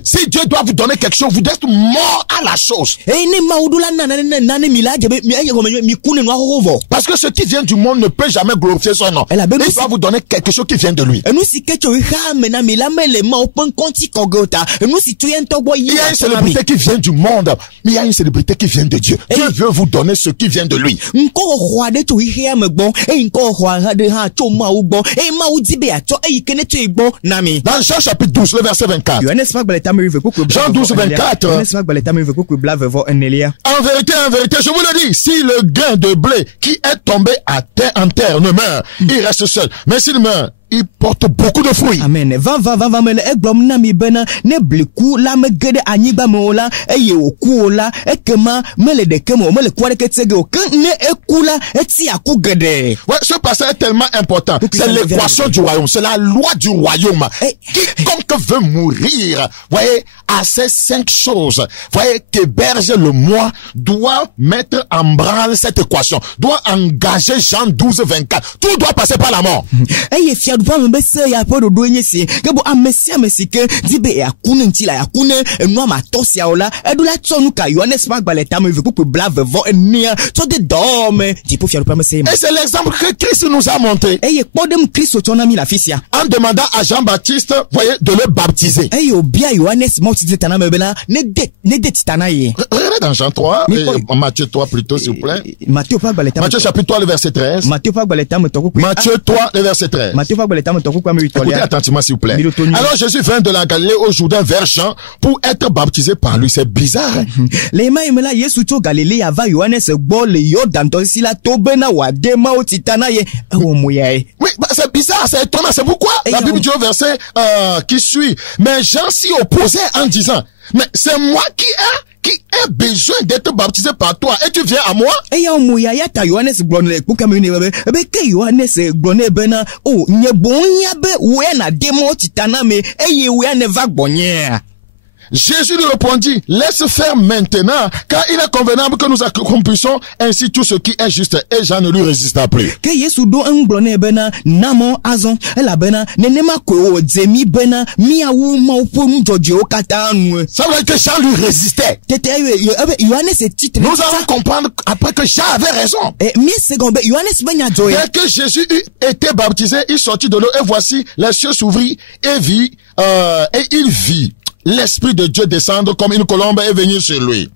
Si Dieu doit vous donner quelque chose, vous êtes mort à la chose. Parce que ce qui vient du monde ne peut jamais glorifier son nom. Il doit vous donner quelque chose qui vient de lui. Il y a une célébrité qui vient du monde, mais il y a une célébrité qui vient de Dieu. Dieu veut vous donner ce qui vient de lui. Dans Jean chapitre 12, le verset 24. Jean 12, 24. En vérité, je vous le dis, si le grain de blé qui est tombé en terre ne meurt, il reste seul. Mais s'il meurt, il porte beaucoup de fruits. Amen. Ouais, ce passage est tellement important. C'est l'équation du royaume. C'est la loi du royaume. Quiconque veut mourir, voyez, à ces 5 choses, voyez, qu'héberge le moi, doit mettre en branle cette équation, doit engager Jean 12, 24. Tout doit passer par la mort. Et c'est l'exemple que Christ nous a montré en demandant à Jean-Baptiste, voyez, de le baptiser. Regardez dans Jean 3 et Matthieu 3 plutôt, s'il vous plaît. Matthieu chapitre 3, le verset 13. Matthieu 3, le verset 13. Écoutez attentivement s'il vous plaît. Alors Jésus vint de la Galilée au Jourdain vers Jean pour être baptisé par lui. C'est bizarre. Oui, c'est bizarre, c'est étonnant. C'est pourquoi la Bible dit au verset qui suit. Mais Jean s'y opposait en disant, mais c'est moi qui qui a besoin d'être baptisé par toi et tu viens à moi? Jésus lui répondit, laisse faire maintenant, car il est convenable que nous accomplissons ainsi tout ce qui est juste. Et Jean ne lui résista plus. Ça veut dire que Jean lui résistait. Nous allons comprendre après que Jean avait raison. Dès que Jésus eut été baptisé, il sortit de l'eau et voici les cieux s'ouvrirent et il vit l'Esprit de Dieu descendre comme une colombe et venir sur lui.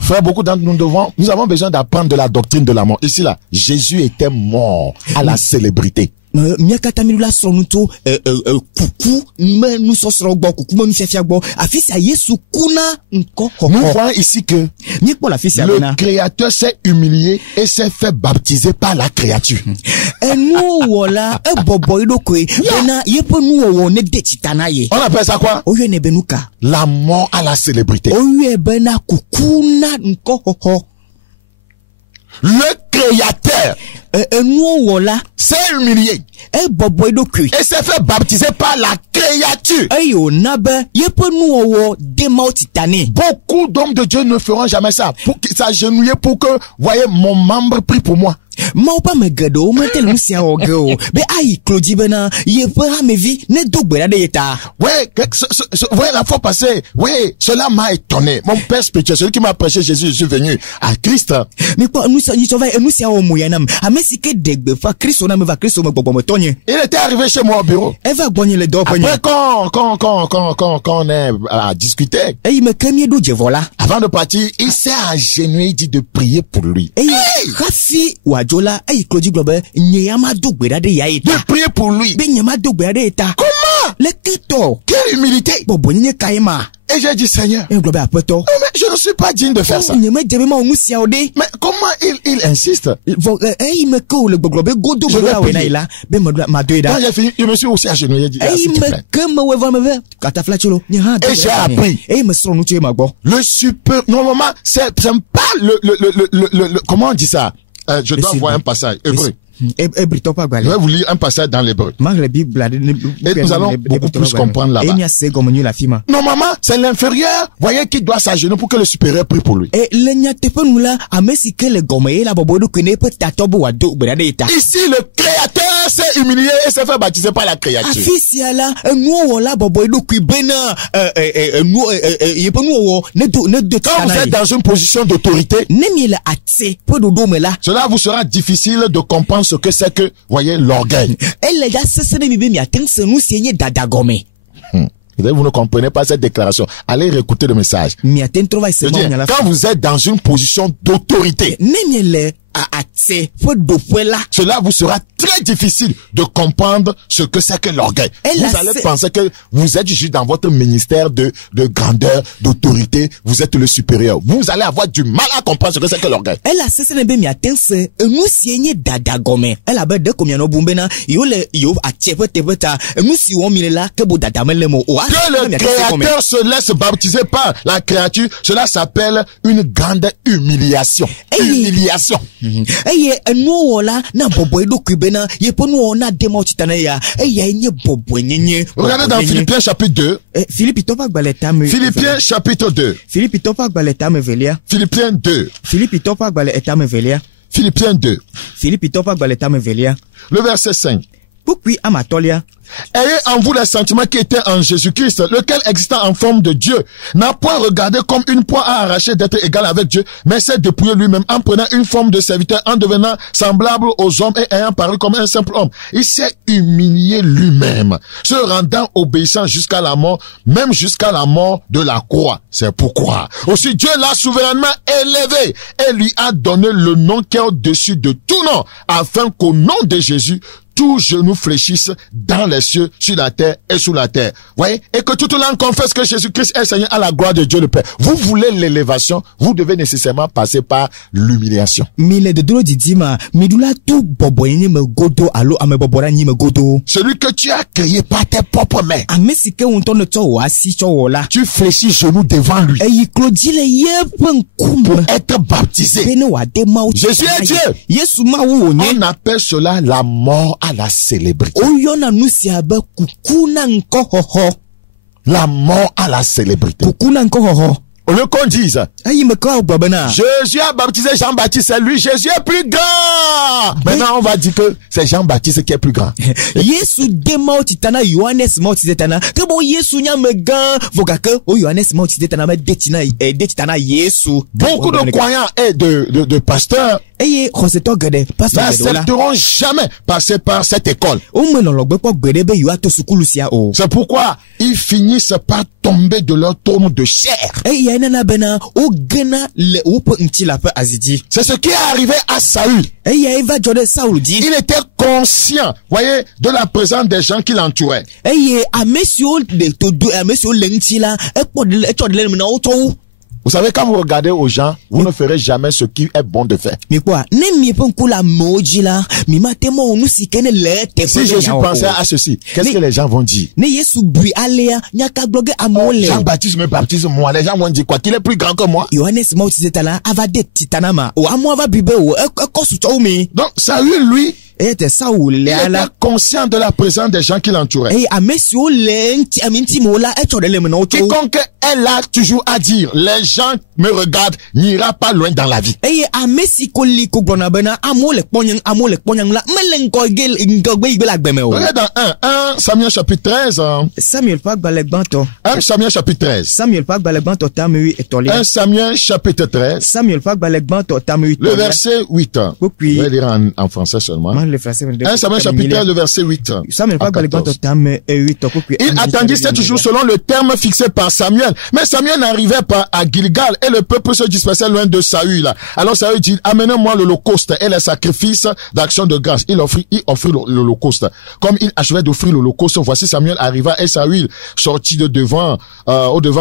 Frère, beaucoup d'entre nous avons besoin d'apprendre de la doctrine de la mort. Ici là, Jésus était mort à la célébrité. Nous voyons ici que le Créateur s'est humilié et s'est fait baptiser par la créature. On appelle ça quoi? La mort à la célébrité. Le Créateur s'est humilié et s'est fait baptiser par la créature. Beaucoup d'hommes de Dieu ne feront jamais ça. Pour qu'ils s'agenouillent pour que, voyez, mon membre prie pour moi. Ouais, la fois passée, ouais, cela m'a étonné. Mon père spirituel, celui qui m'a prêché Jésus, je suis venu à Christ. Il était arrivé chez moi au bureau. Après, quand on est à discuter, avant de partir, il s'est agenouillé, il dit de prier pour lui. De prier pour lui. Comment? Quelle humilité. Et j'ai dit, Seigneur, non, mais je ne suis pas digne de faire ça. Mais comment il insiste? Quand j'ai fini, je me suis aussi agenouillé. Et j'ai appris. Le super, normalement, c'est pas le comment on dit ça? Je dois voir un passage hébreu. Je vais vous lire un passage dans l'hébreu. Et nous allons beaucoup plus comprendre là-bas. Normalement, c'est l'inférieur, voyez, qui doit s'agenouiller pour que le supérieur prie pour lui. Ici, le Créateur s'est humilié et s'est fait baptiser par la créature. Quand vous êtes dans une position d'autorité, cela vous sera difficile de comprendre ce que c'est que, voyez, l'orgueil. Vous ne comprenez pas cette déclaration. Allez réécouter le message. Quand vous êtes dans une position d'autorité, cela vous sera très difficile de comprendre ce que c'est que l'orgueil. Vous allez penser que vous êtes juste dans votre ministère de grandeur, d'autorité, vous êtes le supérieur. Vous allez avoir du mal à comprendre ce que c'est que l'orgueil. Que le Créateur se laisse baptiser par la créature, cela s'appelle une grande humiliation. Humiliation. Regardez dans Philippiens chapitre 2. Philippiens chapitre 2. Philippiens 2. Philippiens 2. Le verset 5. Ayez en vous les sentiments qui étaient en Jésus-Christ, lequel existant en forme de Dieu, n'a point regardé comme une proie à arracher d'être égal avec Dieu, mais s'est dépouillé lui-même en prenant une forme de serviteur, en devenant semblable aux hommes et ayant paru comme un simple homme. Il s'est humilié lui-même, se rendant obéissant jusqu'à la mort, même jusqu'à la mort de la croix. C'est pourquoi aussi Dieu l'a souverainement élevé et lui a donné le nom qui est au-dessus de tout nom, afin qu'au nom de Jésus, tout genou fléchisse dans les cieux, sur la terre et sous la terre. Voyez? Et que toute langue confesse que Jésus-Christ est Seigneur à la gloire de Dieu le Père. Vous voulez l'élévation, vous devez nécessairement passer par l'humiliation. Celui que tu as créé par tes propres mains. Tu fléchis genou devant lui pour être baptisé. Jésus est Dieu. On appelle cela la mort à la célébrité. La mort à la célébrité. Au lieu qu'on dise, Jésus a baptisé Jean-Baptiste, c'est lui, Jésus est plus grand. Maintenant, on va dire que c'est Jean-Baptiste qui est plus grand. Beaucoup de croyants et de pasteurs n'accepteront jamais passer par cette école. C'est pourquoi ils finissent par tomber de leur trône de chair. C'est ce qui est arrivé à Saül. Il était conscient, voyez, de la présence des gens qui l'entouraient. Vous savez, quand vous regardez aux gens, vous ne ferez jamais ce qui est bon de faire. Si Jésus pensait à ceci, qu'est-ce que les gens vont dire? Jean-Baptiste me baptise moi. Les gens vont dire quoi? Qu'il est plus grand que moi? Donc, Saül, lui, il était conscient de la présence des gens qui l'entouraient. Quiconque est là toujours à dire, les gens me regardent, n'ira pas loin dans la vie. Regardez dans 1 Samuel chapitre 13. 1 Samuel chapitre 13. 1 Samuel chapitre 13. Le verset 8. Je vais lire en français seulement. 1 Samuel chapitre 13, le verset 8. Il attendit 7 jours selon le terme fixé par Samuel. Mais Samuel n'arrivait pas à Gilgal et le peuple se dispersait loin de Saül. Alors Saül dit, amenez-moi l'holocauste et les sacrifices d'action de grâce. Il offrit l'holocauste. Comme il achevait d'offrir l'holocauste, voici Samuel arriva et Saül sortit au devant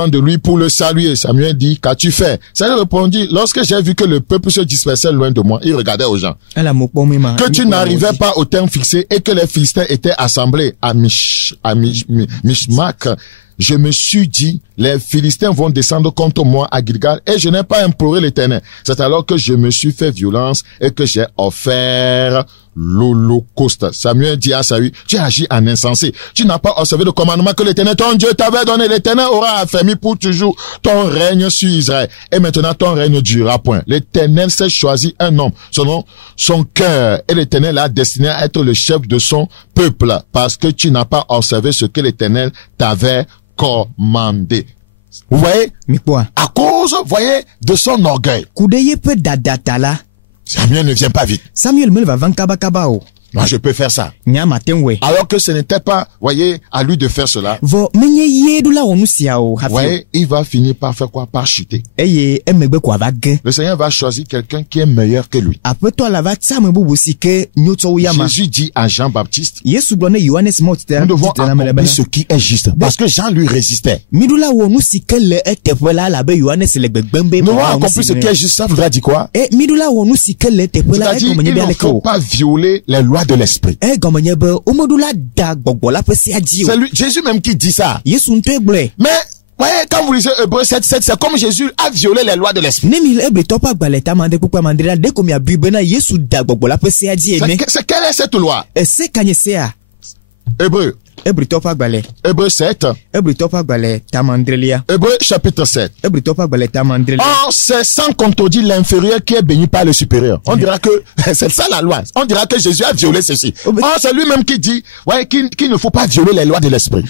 de lui pour le saluer. Samuel dit, qu'as-tu fait? Samuel répondit, lorsque j'ai vu que le peuple se dispersait loin de moi, il regardait aux gens. Que tu n'arrivais pas au terme fixé et que les Philistins étaient assemblés à Mishmak, je me suis dit, les Philistins vont descendre contre moi à Gilgal et je n'ai pas imploré l'Éternel. C'est alors que je me suis fait violence et que j'ai offert l'holocauste. Samuel dit à Saül, tu agis en insensé. Tu n'as pas observé le commandement que l'Éternel, ton Dieu, t'avait donné. L'Éternel aura affermi pour toujours ton règne sur Israël. Et maintenant, ton règne ne durera point. L'Éternel s'est choisi un homme selon son cœur. Et l'Éternel a destiné à être le chef de son peuple parce que tu n'as pas observé ce que l'Éternel t'avait commandé. Vous voyez? À cause, voyez, de son orgueil. Samuel ne vient pas vite. Moi, je peux faire ça. Alors que ce n'était pas, voyez, à lui de faire cela. Voyez, il va finir par faire quoi? Par chuter. Le Seigneur va choisir quelqu'un qui est meilleur que lui. Jésus dit à Jean-Baptiste, nous devons accomplir ce qui est juste. Parce que Jean lui résistait. Nous devons accomplir ce qui est juste. Ça voudra dire quoi? C'est-à-dire, il ne faut pas violer les lois de l'esprit. C'est lui, Jésus même qui dit ça. Mais, voyez, quand vous lisez Hébreux 7:7, c'est comme Jésus a violé les lois de l'esprit. Quelle est cette loi? Hébreux 7. Hébreux chapitre 7. Or, c'est sans contredire l'inférieur qui est béni par le supérieur. On dira que c'est ça la loi. On dira que Jésus a violé ceci. Or, c'est lui-même qui dit, ouais, qu'il ne faut pas violer les lois de l'esprit.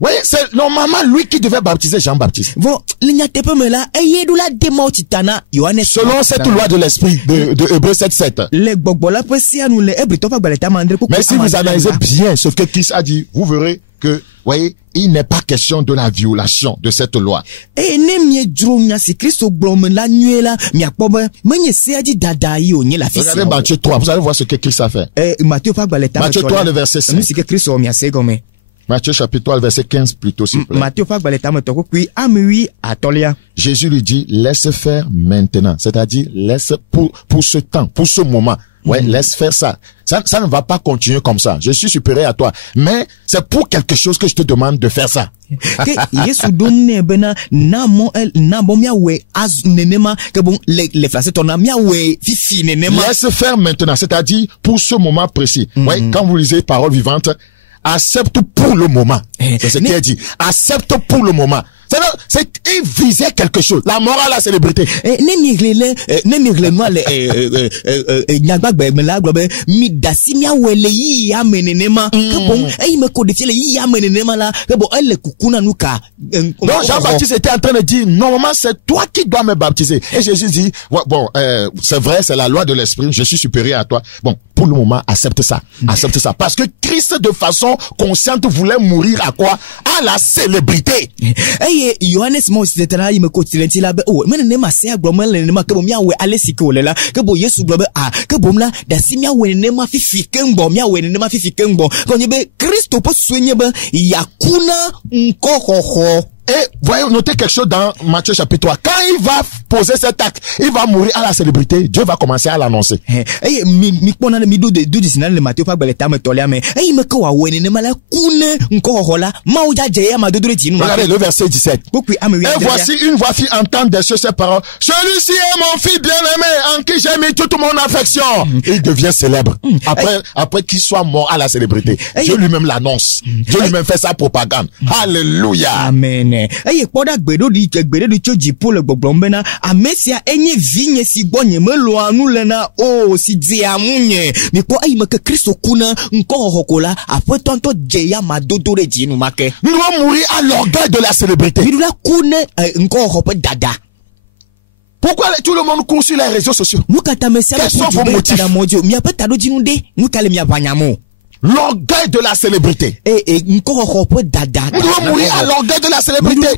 Oui, c'est normalement lui qui devait baptiser Jean-Baptiste. Selon cette loi de l'esprit de Hébreux 7:7. Mais si vous analysez bien ce que Christ a dit, vous verrez que, voyez, il n'est pas question de la violation de cette loi. Regardez Matthieu 3, vous allez voir ce que Christ a fait. Matthieu 3, le verset 5. Matthieu chapitre 3, le verset 15 plutôt, s'il vous plaît. Jésus lui dit, laisse faire maintenant. C'est-à-dire, laisse pour ce temps, pour ce moment. Ouais, laisse faire ça. Ça ne va pas continuer comme ça. Je suis supérieur à toi. Mais c'est pour quelque chose que je te demande de faire ça. Laisse faire maintenant. C'est-à-dire, pour ce moment précis. Ouais, quand vous lisez Paroles vivantes, accepte pour le moment. C'est ce qu'il a dit. Accepte pour le moment. C'est il visait quelque chose. La morale, la célébrité. Donc Jean-Baptiste était en train de dire, normalement c'est toi qui dois me baptiser. Et Jésus dit, bon, c'est vrai, c'est la loi de l'esprit, je suis supérieur à toi. Bon, pour le moment, accepte ça. Accepte ça. Parce que Christ, de façon consciente, voulait mourir à quoi? À la célébrité. Johannes Moses tena yime ko tilenti la be o menene ma se agboma le ne ma ke bo mia we alesike ole la ke bo Yesu gbo be ke bom la da si mia we ne ma fifi kengbo mia we ne ma fifi kengbo ko nye be Kristo po suenye be yakuna nko hoho. Et voyez, notez quelque chose dans Matthieu chapitre 3. Quand il va poser cet acte, il va mourir à la célébrité. Dieu va commencer à l'annoncer. Regardez le verset 17. Et voici une voix fit entendre des cieux ces paroles. Celui-ci est mon fils bien-aimé en qui j'ai mis toute mon affection. Il devient célèbre. Après qu'il soit mort à la célébrité. Dieu lui-même l'annonce. Dieu lui-même fait sa propagande. Alléluia. Amen. Kpoda gbedo di choji pour le gbogblombena amesia enye vinye si bonye melo anu lena o si diamunye mi po ayi make Kristo kuna nko hokola après tonto jeya madodore jinu make. Nous allons mourir à l'orgueil de la célébrité. Midula kuna nko hope dada. Pourquoi tout le monde court sur les réseaux sociaux? Quels sont vos motifs? L'orgueil de la célébrité. Nous devons mourir à l'orgueil de la célébrité.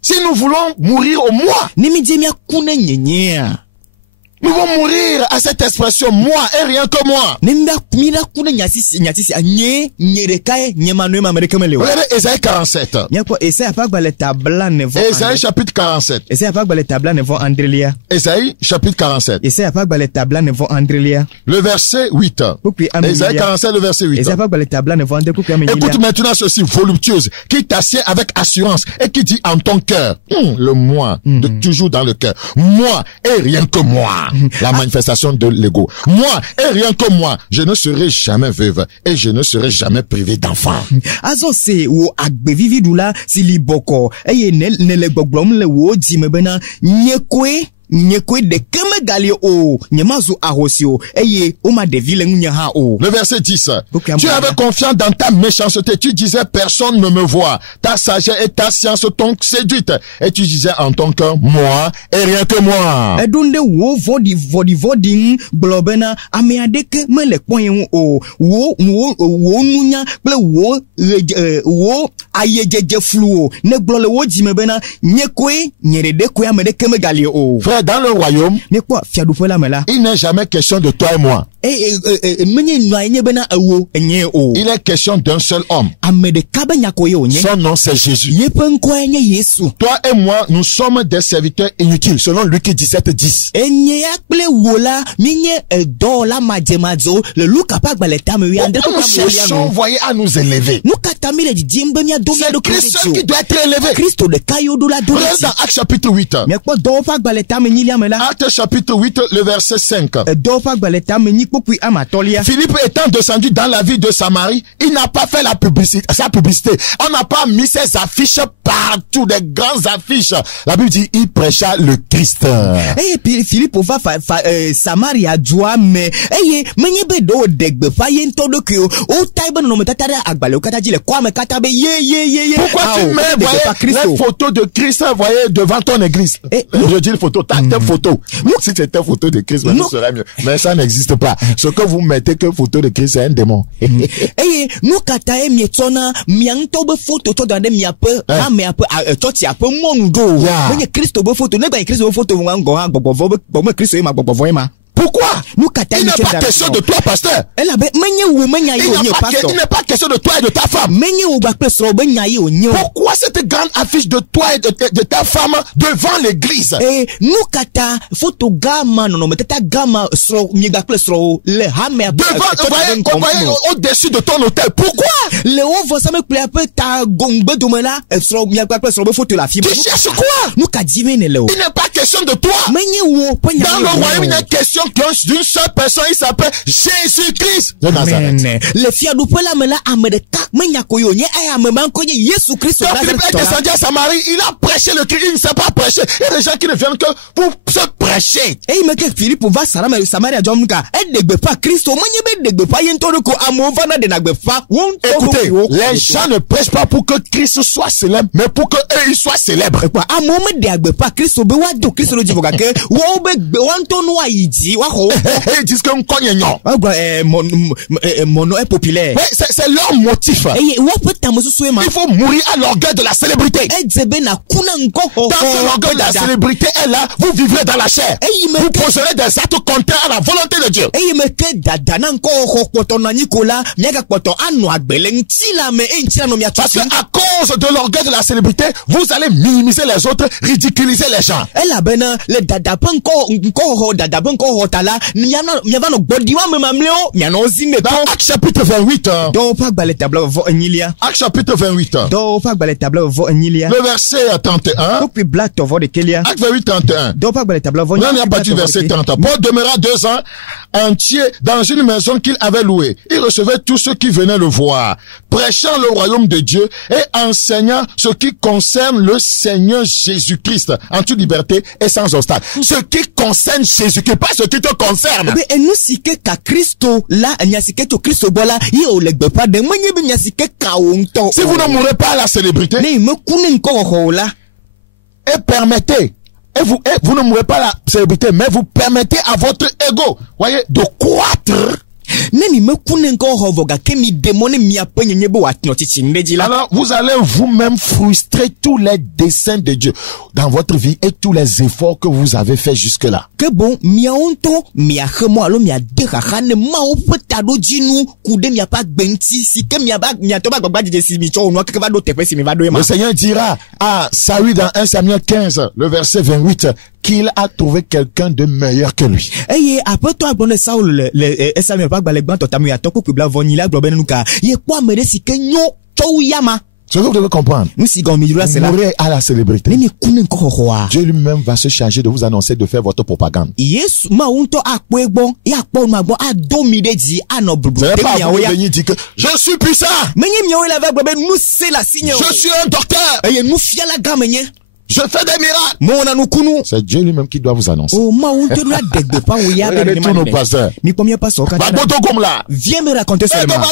Si nous voulons mourir au moi, nous allons mourir à cette expression moi et rien que moi. Regardez Ésaïe 47. Ésaïe chapitre 47. Ésaïe chapitre 47. Le verset 8. Ésaïe 47, le verset 8. Écoute maintenant ceci, voluptueuse, qui t'assied avec assurance et qui dit en ton cœur, le moi, de toujours dans le cœur, moi et rien que moi. La manifestation de l'ego. Moi, et rien que moi, je ne serai jamais veuve et je ne serai jamais privé d'enfant. Azo se wo agbe vividula sili boko. Eye ne le gbogbom le wo di mebena nyekwe de keme gali o nyemazu ahosio eye oma de ville nyaha o. Le verset 10. Tu avais confiance dans ta méchanceté, tu disais personne ne me voit. Ta sagesse et ta science t'ont séduite et tu disais en ton cœur moi et rien que moi. Edunde wo vodi blobena ameadeke me le poyen o wo nunya ple wo ayejeje fluo ne glole wo jimebena nyekwe nyerede ko amede keme gali o. Dans le royaume, il n'est jamais question de toi et moi. Il est question d'un seul homme. Son nom c'est Jésus. Toi et moi, nous sommes des serviteurs inutiles, selon Luc 17:10. Nous cherchons, voyez, à nous élever. C'est Christ qui doit être élevé. Regarde dans Actes chapitre 8. Actes chapitre 8, le verset 5. Philippe étant descendu dans la ville de Samarie, il n'a pas fait sa publicité. On n'a pas mis ses affiches partout, des grandes affiches. La Bible dit, il prêcha le Christ. Philippe va Samarie à joie, mais menyebe do degbe fa yento de kyo o taiba no metata agbale o kata jile kwa me kata be ye. Pourquoi tu mets les photos de Christ, voyez, devant ton église? Je dis une photo, ta photo. Si c'était photo de Christ, ça serait mieux. Mais ça n'existe pas. Ce que vous mettez que photo de Christ, c'est un démon. Eh, nous katae mietona mianto be photo to dans mi ape ha me ape church ape mondo. Mais Christ be photo, ne ba Christ be photo ngo ha bobo Christ e ma bobo ma. Pourquoi? Nous katae il n'est pas question de toi, pasteur. Il n'est pas question de toi et de ta femme. Pourquoi cette grande affiche de toi et de ta femme devant l'église? Nous kata photo gama non mais tata gama sro mi bakle sro le hammer devant au-dessus de ton hôtel. Pourquoi? Le ovo ça me plaît un peu ta gongbe domela sro mi bakle sro photo la fille. Tu cherches quoi? Nous kadivene le. Il n'est pas question de toi. Dans le royaume il est question d'une seule personne, il s'appelle Jésus-Christ de Nazareth. Le fiadou pour la mena amedeka menya koyonye ay ameman koye Jésus Christ. Donc Philippe est descendu à Samarie, il a prêché le Christ, il ne sait pas prêcher. Il y a des gens qui ne viennent que pour se prêcher. Et il me dit Philippe va Samarie à Jomka. Elle ne pas Christ, menye be pas yentoro ko amovana de nagbe fa. Écoutez, les gens ne prêchent pas pour que Christ soit célèbre, mais pour que eux ils soient célèbres. Quoi amome de agbe pas Christ be wa do Christ lo jivoka ke wo be wanto no ayiji wa ho. Ils disent que mon nom est populaire. Oui, c'est leur motif. Il faut mourir à l'orgueil de la célébrité. Tant que l'orgueil de la célébrité est là, vous vivrez dans la chair. Vous poserez des actes contraires à la volonté de Dieu. Parce que à cause de l'orgueil de la célébrité, vous allez minimiser les autres, ridiculiser les gens. Dans Actes chapitre 28, Actes chapitre 28, le verset 31, Actes 28, 31, on y a pas du verset 30. Paul demeura 2 ans entier dans une maison qu'il avait louée. Il recevait tous ceux qui venaient le voir, prêchant le royaume de Dieu et enseignant ce qui concerne le Seigneur Jésus-Christ en toute liberté et sans obstacle. Ce qui concerne Jésus-Christ, pas ce qui te concerne. Et nous si que Christo là, si vous ne mourrez pas à la célébrité, et permettez, et vous ne mourrez pas à la célébrité, mais vous permettez à votre ego, voyez, de croître. Alors, vous allez vous-même frustrer tous les desseins de Dieu dans votre vie et tous les efforts que vous avez fait jusque-là. Le Seigneur dira à Saül dans 1 Samuel 15, le verset 28, qu'il a trouvé quelqu'un de meilleur que lui. Ce que vous devez comprendre, mourrez à la célébrité. Dieu lui-même va se charger de vous annoncer de faire votre propagande. C'est pas à vous de venir dire que je suis puissant. Je suis un docteur. Je fais des miracles. C'est Dieu lui-même qui doit vous annoncer. Regardez tous nos pasteurs. Viens me raconter seulement.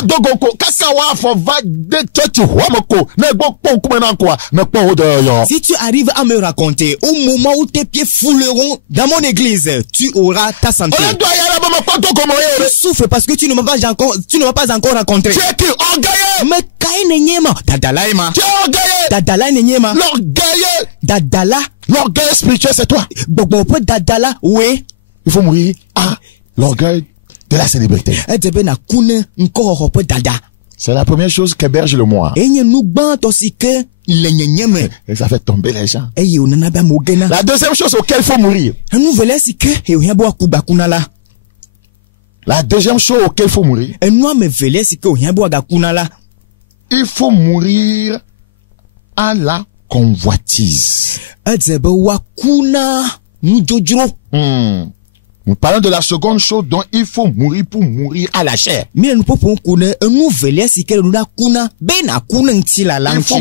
Si tu arrives à me raconter au moment où tes pieds fouleront dans mon église, tu auras ta santé. Tu souffres parce que tu ne m'as pas encore rencontré. Tu es qui? Orgueilleux. Mais l'orgueilleux. Dadala. L'orgueil spirituel, c'est toi. Dadala, oui. Il faut mourir à l'orgueil de la célébrité. C'est la première chose qu'héberge le moi. Et ça fait tomber les gens. La deuxième chose auquel il faut mourir. La deuxième chose auquel il faut mourir. Il faut mourir à la convoitise. Nous parlons de la seconde chose dont il faut mourir pour mourir à la chair. Il faut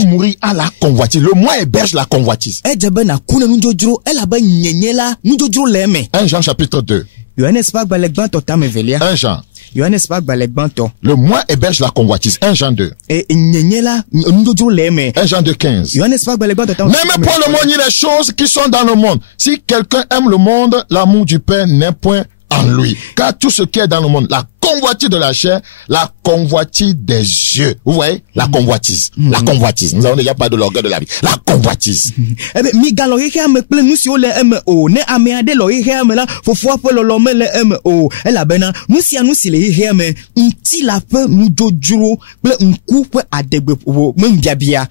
mourir à la convoitise. Le moi héberge la convoitise. 1 Jean chapitre 2. 1 Jean. Le moi héberge la convoitise. 1 Jean 2. 1 Jean 2, 15. N'aimez pas le monde ni les choses qui sont dans le monde. Si quelqu'un aime le monde, l'amour du Père n'est point en lui. Car tout ce qui est dans le monde, la convoitise de la chair, la convoitise des yeux. Vous voyez? La convoitise. La convoitise. Nous avons déjà pas de l'orgueil de la vie. La convoitise. Eh ben, mi galo ye me ple nous si o le mo ne ameade lo ye me la fofo pe lo me le mo e la bena nous si le ye me nti la pe nous jojuro ple nku pe adegbe me mbiabia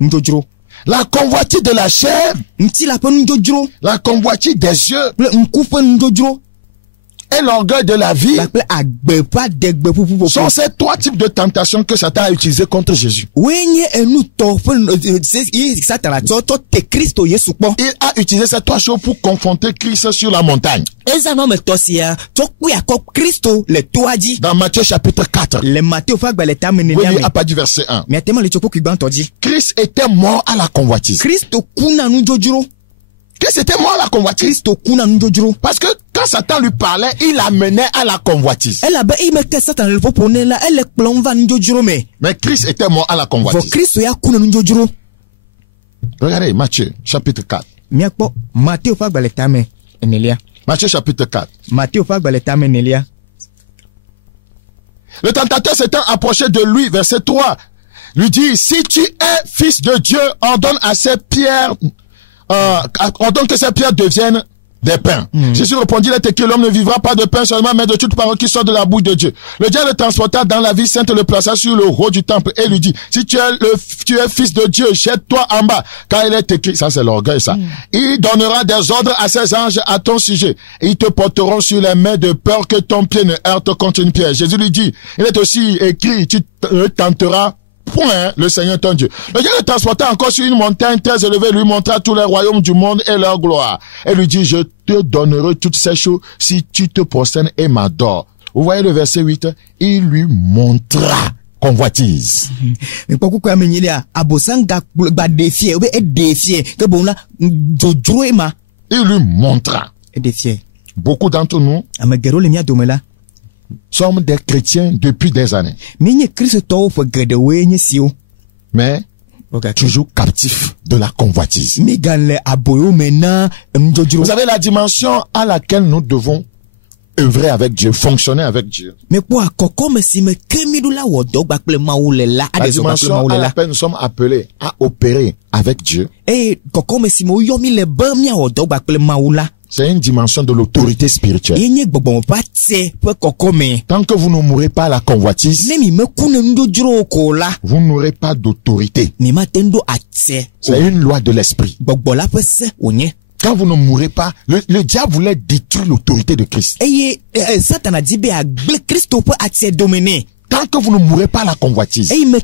njojuro. La convoitise de la chair, nti la pe nous jojuro. La convoitise des yeux, ple nku pe njojuro. Et l'orgueil de la vie sont ces trois types de tentations que Satan a utilisées contre Jésus. Il a utilisé ces trois choses pour confronter Christ sur la montagne. Dans Matthieu chapitre 4. Oui, à partir du verset 1. Christ était mort à la convoitise. Christ était mort à la convoitise. Parce que quand Satan lui parlait, il l'amenait à la convoitise. Mais Christ était mort à la convoitise. Regardez Matthieu chapitre 4. Matthieu chapitre 4. Le tentateur s'étant approché de lui, verset 3, lui dit, si tu es fils de Dieu, ordonne à ces pierres ordonne que ces pierres deviennent des pains. Jésus répondit, il est écrit, l'homme ne vivra pas de pain seulement, mais de toute parole qui sort de la bouche de Dieu. Le diable le transporta dans la ville sainte, le plaça sur le haut du temple et lui dit, si tu es fils de Dieu, jette-toi en bas, car il est écrit, ça c'est l'orgueil ça. Il donnera des ordres à ses anges à ton sujet, et ils te porteront sur les mains de peur que ton pied ne heurte contre une pierre. Jésus lui dit, il est aussi écrit, tu tenteras point le Seigneur ton Dieu. Le Dieu le transporta encore sur une montagne très élevée, lui montra tous les royaumes du monde et leur gloire. Et lui dit, je te donnerai toutes ces choses si tu te prosternes et m'adores. Vous voyez le verset 8? Il lui montra convoitise. Mais pourquoi il lui montra. Beaucoup d'entre nous sommes des chrétiens depuis des années. Mais toujours captifs de la convoitise. Vous avez la dimension à laquelle nous devons œuvrer avec Dieu, fonctionner avec Dieu. La dimension à laquelle nous sommes appelés à opérer avec Dieu. C'est une dimension de l'autorité spirituelle. Tant que vous ne mourrez pas à la convoitise, vous n'aurez pas d'autorité. C'est une loi de l'esprit. Quand vous ne mourrez pas, le diable voulait détruire l'autorité de Christ. Tant que vous ne mourrez pas à la convoitise, c'est une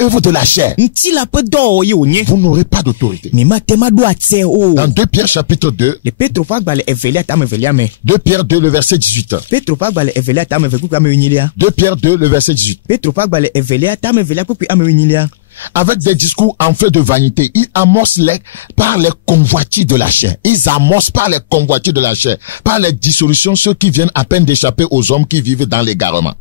œuvre de la chair. Vous n'aurez pas d'autorité. Dans 2 Pierre chapitre 2, 2 Pierre 2 le verset 18. 2 Pierre 2 le verset 18. Avec des discours enflés de vanité, ils amorcent par les convoitises de la chair. Ils amorcent par les convoitises de la chair, par les dissolutions, ceux qui viennent à peine d'échapper aux hommes qui vivent dans l'égarement.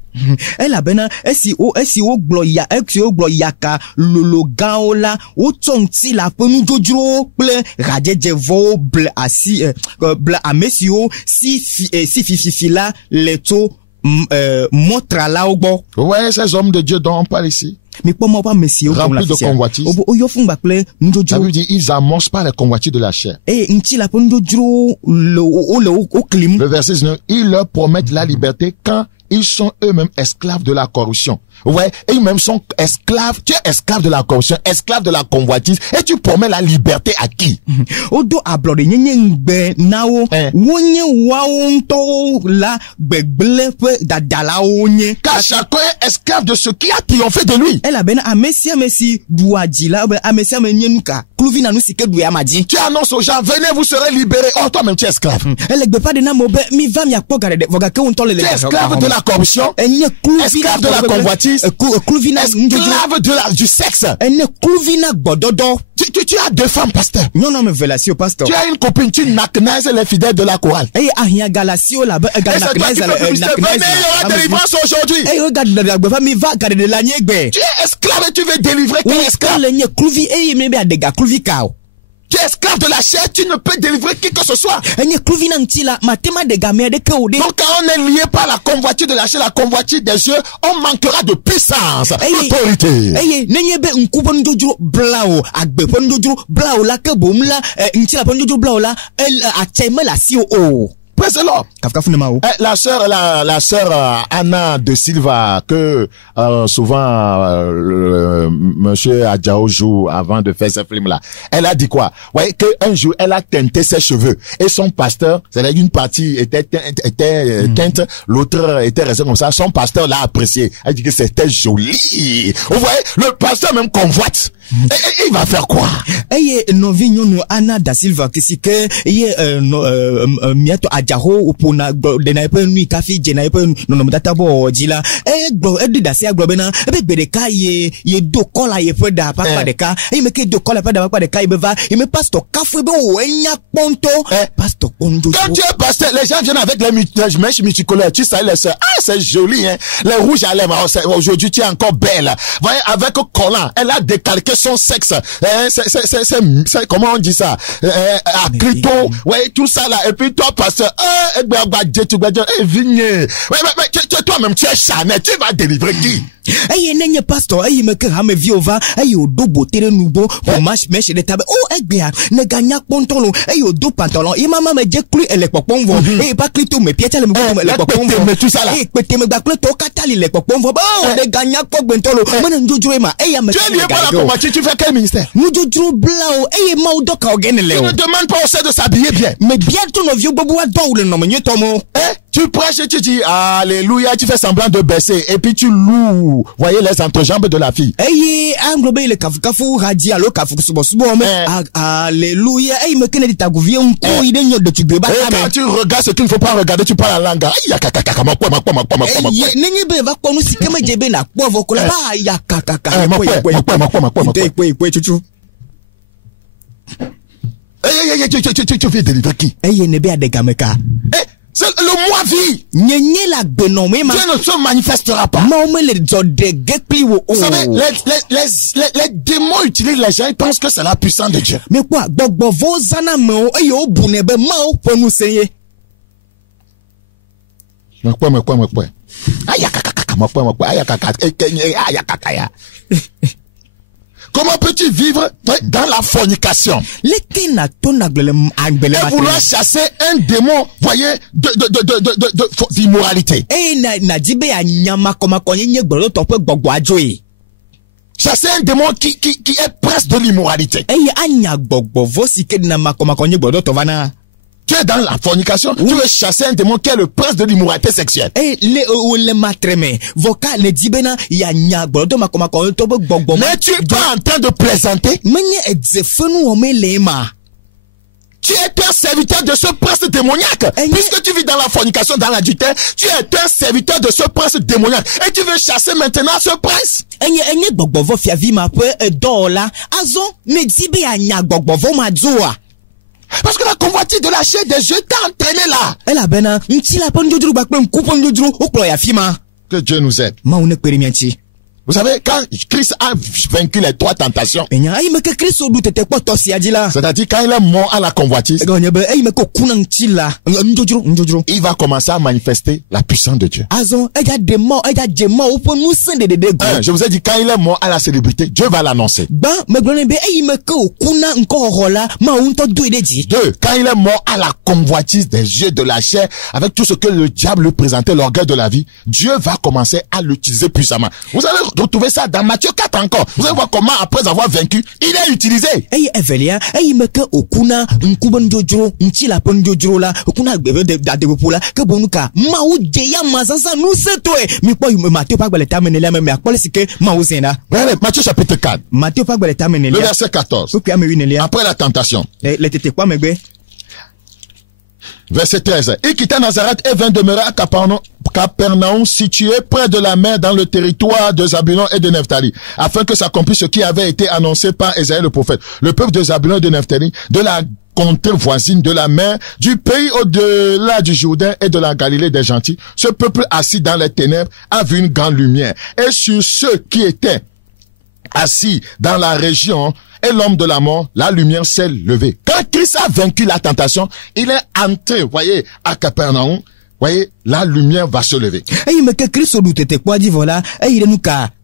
Vous voyez ces hommes de Dieu dont on parle ici, remplis de convoitises. Ça veut dire ils amorcent par les convoitises de la chair. Le verset 19, ils leur promettent la liberté quand ils sont eux-mêmes esclaves de la corruption. Ouais, et ils-mêmes sont esclaves. Tu es esclave de la corruption, esclave de la convoitise, et tu promets la liberté à qui? Car chacun est esclave de ce qui a triomphé de lui. Tu annonces aux gens, venez, vous serez libérés. Oh, toi-même, tu es esclave. Tu es esclave de la corruption, esclave de la convoitise, esclave du sexe. Tu as 2 femmes, pasteur. Tu as une copine, tu naknaises les fidèles de la chorale. Et c'est toi qui peux publicité. Mais il y aura délivrance aujourd'hui. Tu es esclave et tu veux délivrer ton esclave. tu es esclave de la chair, tu ne peux délivrer qui que ce soit. Donc quand on est lié par la convoitise de la chair, la convoitise des yeux, on manquera de puissance, d'autorité. La sœur Anna de Silva que souvent monsieur Adjao joue avant de faire ce film là. Elle a dit quoi? Ouais, que un jour elle a teinté ses cheveux et son pasteur, c'est-à-dire une partie était teinte, l'autre était resté comme ça. Son pasteur l'a apprécié. Elle dit que c'était joli. Vous voyez, le pasteur même convoite. Et il va faire quoi? Anna da Silva que si que miato Adjao pour na de na pe nui kafi je na pe no data bo jila da se agbobena be ka ye do kola ye pe da papa de ka e me ke do kola pe da papa de ka e be va e me pasteur kafu be o enya ponto pasteur ponto. Quand tu es pasteur, les gens viennent avec les mèches multicolores, tu sais les sœurs, c'est joli hein, les rouges à lèvres, aujourd'hui tu es encore belle. Voyez, avec collant, elle a décalqué son sexe, c'est comment on dit ça, à clito, ouais, tout ça là, et puis toi pasteur, toi-même tu es charnel, tu vas délivrer qui? Nenye pastor me ke ha me viova do botere nubo pour match meche de tabe egbea ne gagna pontolo do pantalon mama me je clu ele popon vo pas clito me pieta le me popon vo me tout ça là pété me gba to katali le popon vo ne gagna ko bentolo me njojo ma me tu es lié par la convoitise, tu fais quel ministère? Njojo blao ma udoka ogenele ne demande pas au sœur de s'habiller bien, mais bientôt no vieux bobo do le no me tomo tu prêches et tu dis alléluia, tu fais semblant de baisser et puis tu loues, voyez les entrejambes de la fille. Anglobe le kafukafu radi alo kafukusubo alléluia me kene di taguvie unko ide nyo de tu beba quand tu regardes ce qu'il ne faut pas regarder, tu parles la langue. Nenye be va konu sikeme jebe na kwa vokola ba ya kakaka chuchu. Tu fais délivrer qui? Nebe adegameka. C'est le mois vie. Dieu ne se manifestera pas. Vous savez, les démons utilisent les gens, ils pensent que c'est la puissance de Dieu. Mais quoi? Comment peux-tu vivre dans la fornication et vouloir chasser un démon, voyez, d'immoralité? Chasser un démon qui est presque de l'immoralité. Tu es dans la fornication, tu veux chasser un démon qui est le prince de l'immoralité sexuelle. Mais tu es pas en train de plaisanter. Tu es un serviteur de ce prince démoniaque. Puisque tu vis dans la fornication, dans l'adultère, tu es un serviteur de ce prince démoniaque. Et tu veux chasser maintenant ce prince. Parce que la convoitise de la chair des yeux t'a entraîné là. Que Dieu nous aide. Vous savez, quand Christ a vaincu les 3 tentations, c'est-à-dire quand il est mort à la convoitise, il va commencer à manifester la puissance de Dieu. Je vous ai dit, quand il est mort à la célébrité, Dieu va l'annoncer. 2, quand il est mort à la convoitise des yeux de la chair, avec tout ce que le diable lui présentait, l'orgueil de la vie, Dieu va commencer à l'utiliser puissamment. Vous allez retrouver ça dans Matthieu 4 encore. Vous allez voir comment, après avoir vaincu, il est utilisé. Matthieu chapitre 4. Le verset 14. Après la tentation. Verset 13. Il quitta Nazareth et vint demeurer à Capernaum, situé près de la mer dans le territoire de Zabulon et de Nephtali, afin que s'accomplisse ce qui avait été annoncé par Ésaïe le prophète. Le peuple de Zabulon et de Nephtali, de la contrée voisine de la mer, du pays au-delà du Jourdain et de la Galilée des gentils, ce peuple assis dans les ténèbres a vu une grande lumière. Et sur ceux qui étaient assis dans la région et l'homme de la mort, la lumière s'est levée. Quand Christ a vaincu la tentation, il est entré, voyez, à Capernaum. Voyez, la lumière va se lever. Mais que Christ doutait quoi dit voilà, il est nous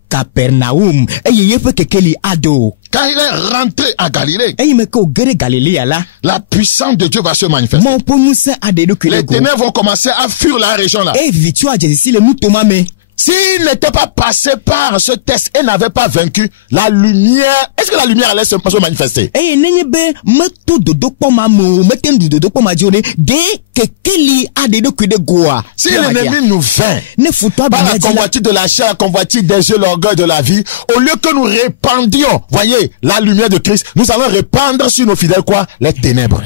Capernaum, quand il est rentré à Galilée, la puissance de Dieu va se manifester. Les ténèbres vont commencer à fuir la région là. S'il n'était pas passé par ce test et n'avait pas vaincu, la lumière, est-ce que la lumière allait se manifester? Si l'ennemi nous vainc par la convoitise de la chair, la convoitise des yeux, l'orgueil de la vie, au lieu que nous répandions, voyez, la lumière de Christ, nous allons répandre sur nos fidèles quoi? Les ténèbres.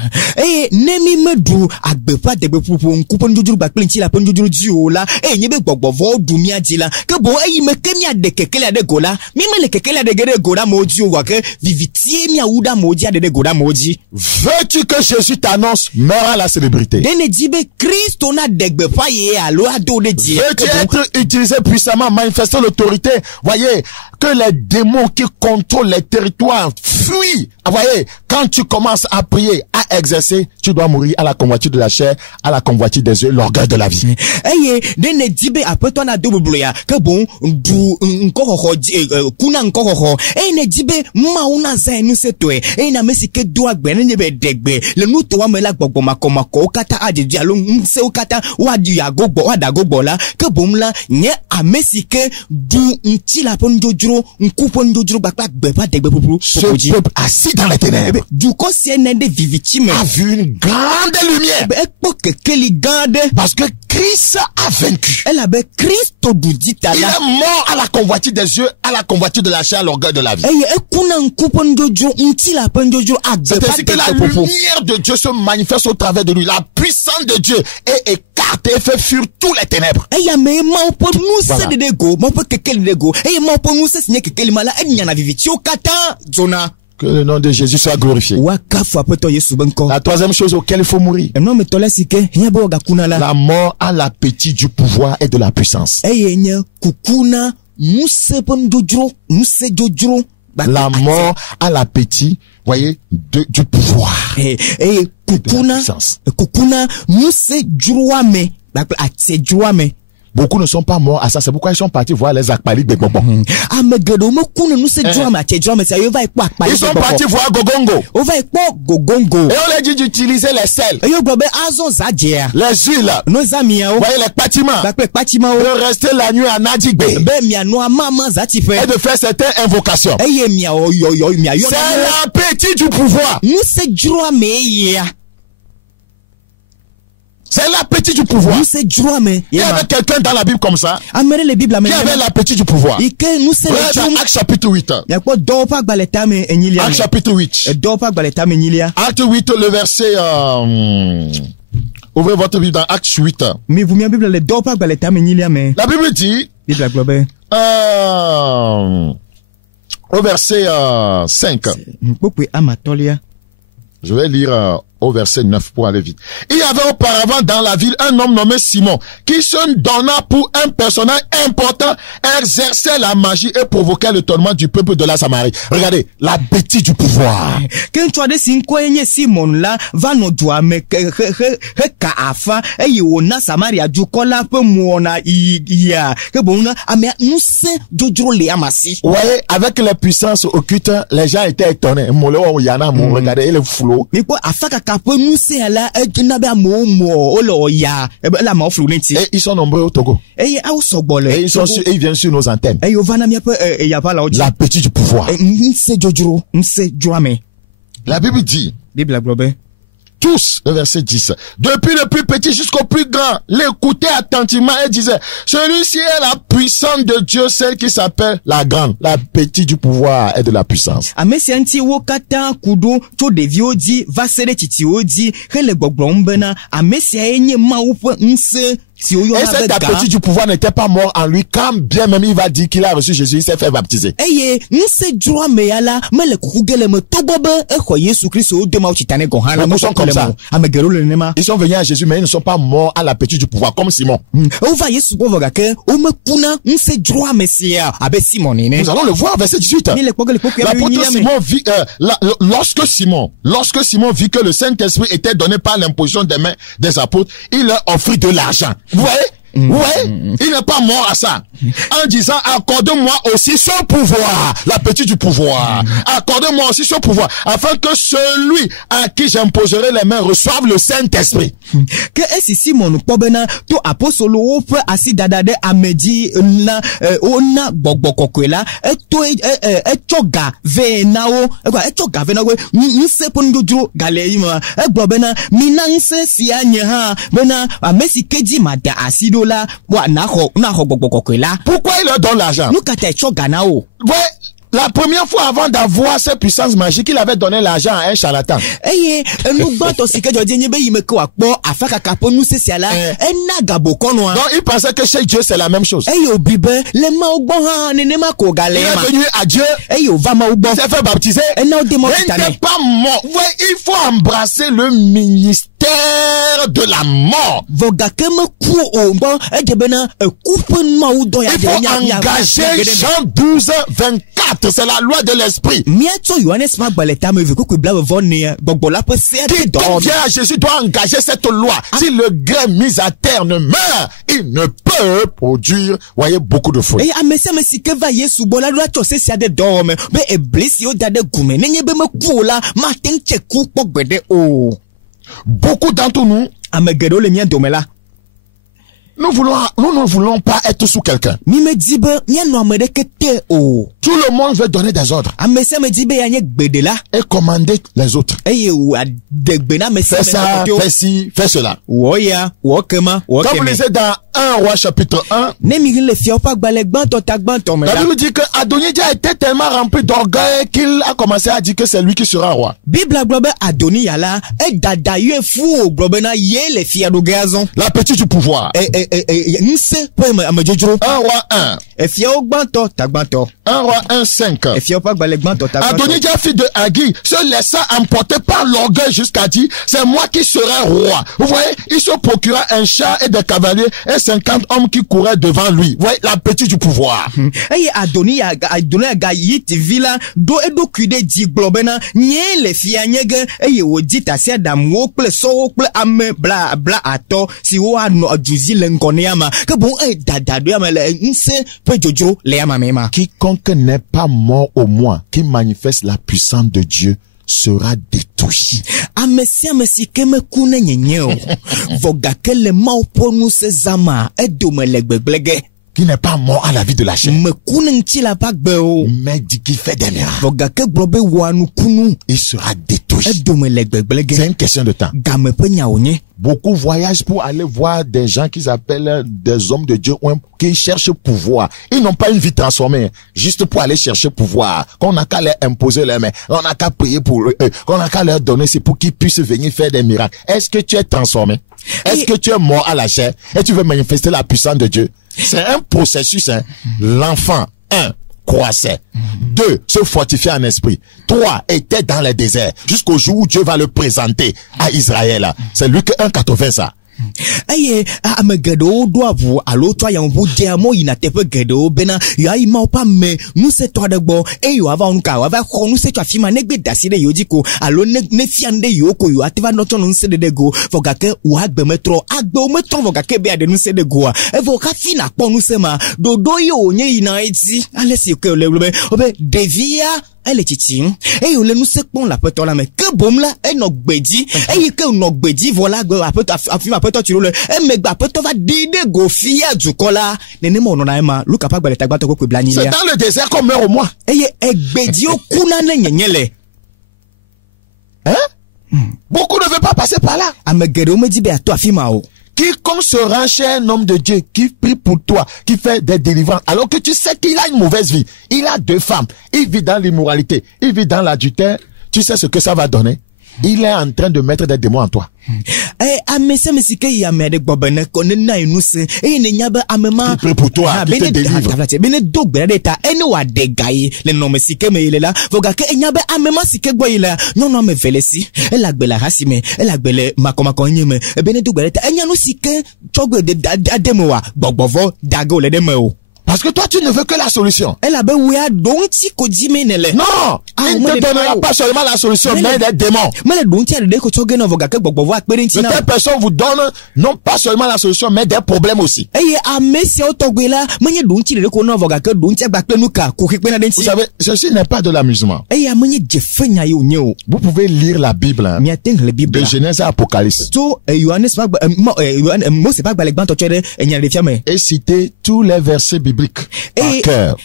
Que bon me kemia de kekele de gola mi me le kekele de gola moji wa ke vivitie mi auda moji de gola moji. Veux-tu que Jésus t'annonce meurt à la célébrité? Dene dibe Christ on a degbe faye alo ado de Dieu. Veux-tu être utilisé puissamment, manifester l'autorité? Voyez que les démons qui contrôlent les territoires fuient. Voyez, quand tu commences à prier, à exercer, tu dois mourir à la convoitise de la chair, à la convoitise des yeux, l'orgueil de la vie. Dene dibe après toi na double que bon du nkoko kuna nkoko ne dibe ma una za nu setwe na mesike do agbene ne be degbe le nu to wa me la gbogbo makomako kata ajeji alo nse o kata wa di agogbo wa dagogbo la que bon la nye amesike du nti la ponjojuro nkupo njojuro gbapa gbepa degbe pupuru ce peuple assis dans les ténèbres du conseil de vivitime a vu une grande lumière parce que Christ a vaincu. Elle avait Christ au bout il est mort à la convoitise des yeux, à la convoitise de la chair, à l'orgueil de la vie. C'est ainsi que la lumière de Dieu se manifeste au travers de lui. La puissance de Dieu est écartée et fait fuir tous les ténèbres. Voilà. Que le nom de Jésus soit glorifié. La troisième chose auquel il faut mourir. La mort à l'appétit du pouvoir et de la puissance. La mort à l'appétit, voyez, du pouvoir. Et de la puissance. Beaucoup ne sont pas morts à ça, c'est pourquoi ils sont partis voir les akpalik de Gbogbo. Ils sont partis voir Gogongo. Et on leur dit d'utiliser les sels, les huiles, voyez les bâtiments, de rester la nuit à Nadigbe et de faire certaines invocations. C'est l'appétit du pouvoir. C'est l'appétit du pouvoir. Il y avait quelqu'un dans la Bible comme ça qui avait l'appétit du pouvoir. Acte chapitre 8. Acte chapitre 8. Acte 8, le verset... ouvrez votre Bible dans Acte 8. La Bible dit... au verset 5. Je vais lire au verset 9 pour aller vite. Il y avait auparavant dans la ville un homme nommé Simon qui se donna pour un personnage important, exerçait la magie et provoquait le tourment du peuple de la Samarie. Regardez, la bêtise du pouvoir. Quand tu as des Simon là, va nous doit me afa et yona Samaria du kola peu mona iya que bon mais nous c'est jojro le amasi. Ouais, avec les puissances occultes, les gens étaient étonnés. Molo yana mo regardez le flot. Mais quoi afaka kapo nous c'est là nabe mo olo ya la mo flou nti. Et ils sont nombreux au Togo. Et ils viennent sur nos antennes. Et ovana mi peu ya pas là. La petite du pouvoir. C'est jojro, c'est joame. La Bible dit. Bible globale. Tous, le verset 10. Depuis le plus petit jusqu'au plus grand, l'écoutaient attentivement et disaient, celui-ci est la puissance de Dieu, celle qui s'appelle la grande, la petite du pouvoir et de la puissance. Amesianti wokata kudo to deviodi va sere titiodi hele gbogbrombena amesia enye maupo nse Et cet appétit du pouvoir n'était pas mort en lui quand bien même il va dire qu'il a reçu Jésus, il s'est fait baptiser. Nous sommes comme ça. Ils sont venus à Jésus mais ils ne sont pas morts à l'appétit du pouvoir comme Simon. Nous allons le voir verset 18. L'apôtre Simon vit, lorsque Simon vit que le Saint-Esprit était donné par l'imposition des mains des apôtres, il leur offrit de l'argent. Vous voyez? Ouais, il n'est pas mort à ça. En disant, accorde-moi aussi son pouvoir, l'appétit du pouvoir. Accorde-moi aussi son pouvoir, afin que celui à qui j'imposerai les mains reçoive le Saint-Esprit. Que est-ce Simon Pobena, to apostolo ope asi dadade amedi na ona bogbokokwela choga venao choga venao nse pondujuro galeima gbobena minanse sianye ha bena amesi keji mada asido la wa na ho bogbokokwela. Pourquoi il leur donne l'argent? Nous kata choga nao. Ouais. La première fois avant d'avoir cette puissance magique, il avait donné l'argent à un charlatan. Donc il pensait que chez Dieu c'est la même chose. Il est venu à Dieu, il s'est fait baptiser, il n'était pas mort. Ouais, il faut embrasser le ministère de la mort. Il faut engager Jean 12:24. C'est la loi de l'esprit. Quiconque vient à Jésus doit engager cette loi. Si le grain mis à terre ne meurt, il ne peut produire, voyez, beaucoup de fruits. Beaucoup d'entre nous, nous ne voulons pas être sous quelqu'un. Tout le monde veut donner des ordres et commander les autres. Fais ça, fais ci, fais cela. Comme vous lisez dans 1 Roi chapitre 1, la Bible dit que Adonijah était tellement rempli d'orgueil qu'il a commencé à dire que c'est lui qui sera roi. L'appétit du pouvoir. 1 Roi 1. 1 Roi 1:5. Adonijah, fils de Haggi, se laissa emporter par l'orgueil jusqu'à dire, c'est moi qui serai roi. Vous voyez, il se procura un char et des cavaliers et 50 hommes qui couraient devant lui. Vous voyez, l'appétit du pouvoir. Quiconque n'est pas mort au moins, qui manifeste la puissance de Dieu, sera détruit. Qui n'est pas mort à la vie de la chair, mais dit qu'il fait des miracles, il sera détruit. C'est une question de temps. Beaucoup voyagent pour aller voir des gens qu'ils appellent des hommes de Dieu qui cherchent pouvoir. Ils n'ont pas une vie transformée, juste pour aller chercher pouvoir. Qu'on n'a qu'à leur imposer les mains, on n'a qu'à prier pour eux, qu'on n'a qu'à leur donner, c'est pour qu'ils puissent venir faire des miracles. Est-ce que tu es transformé? Est-ce que tu es mort à la chair et tu veux manifester la puissance de Dieu? C'est un processus, hein. L'enfant, 1, croissait. 2, se fortifier en esprit. 3, était dans le désert jusqu'au jour où Dieu va le présenter à Israël. C'est Luc 1:80 ça. Aye, amegedo doavu alo twa yambu diamo inatepe gedo bena yai mau pa me nous c'est toi d'abo e yo ava onka ava ko nous c'est toi fima negbe daside yodiko alo ne fiande yoko yo ativa noto no nse de go fogake wa agbe metro agbe o metro fogake be ade no nse de go e voka fina po no sema dodo yo onye ina eti alesi ke olebe obe devia elle titi et on nous sait qu'on la peut la mais que boum là et no gbedi et que no gbedi voilà après afima après tu le et me gba après va dide go fia du kola nene mo no na ma luka pa gbele tagba to ko blani c'est dans le désert qu'on meurt au moins et gbedi o kuna na nyenyele hein beaucoup ne veulent pas passer par là amegere o me di be ato afima o. Quiconque se rend chez un homme de Dieu qui prie pour toi, qui fait des délivrances, alors que tu sais qu'il a une mauvaise vie, il a 2 femmes, il vit dans l'immoralité, il vit dans l'adultère, tu sais ce que ça va donner? il est en train de mettre des démons en toi. Il prie pour toi, qui te délivre. Parce que toi, tu ne veux que la solution. Non, il ne te donnera pas seulement la solution, mais des démons. Certaines personnes vous donnent non pas seulement la solution, mais des problèmes aussi. Vous savez, ceci n'est pas de l'amusement. Vous pouvez lire la Bible, hein, de Genèse à Apocalypse, et citer tous les versets bibliques par cœur.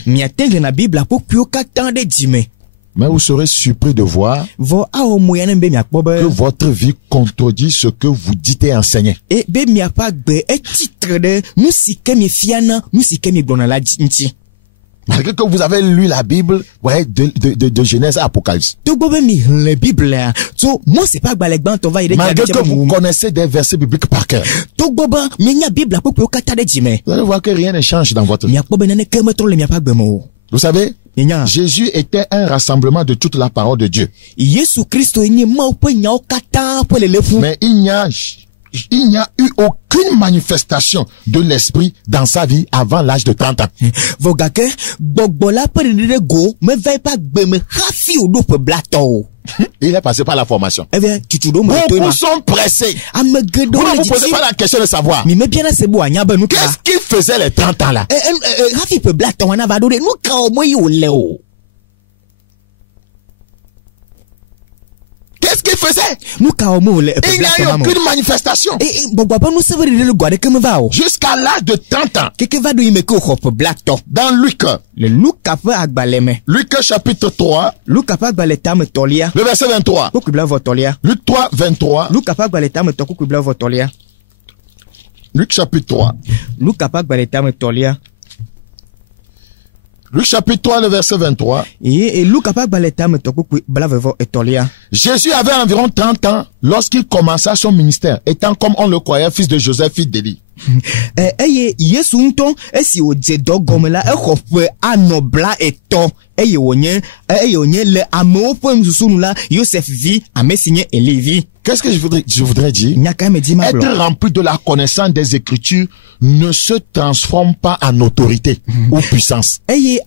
Mais vous serez surpris de voir que votre vie contredit ce que vous dites et enseignez. Malgré que vous avez lu la Bible, ouais, de Genèse à Apocalypse. Malgré que vous connaissez des versets bibliques par cœur. Vous allez voir que rien ne change dans votre vie. Vous savez, Jésus était un rassemblement de toute la parole de Dieu. Mais il n'y a eu aucune manifestation de l'esprit dans sa vie avant l'âge de 30 ans. Il est passé par la formation. Beaucoup sont pressés. Vous ne vous posez pas la question de savoir qu'est-ce qu'il faisait les 30 ans là. Qu'est-ce qu'il faisait? Il n'y a eu aucune manifestation. Jusqu'à l'âge de 30 ans. Dans Luc. Luc chapitre 3. Le verset 23. Luc 3, 23. Luc chapitre 3. Luc chapitre 3, le verset 23. Jésus avait environ 30 ans lorsqu'il commença son ministère, étant comme on le croyait, fils de Joseph, fils d'Élie. Qu'est-ce que je voudrais dire? Être rempli de la connaissance des Écritures ne se transforme pas en autorité ou puissance. Être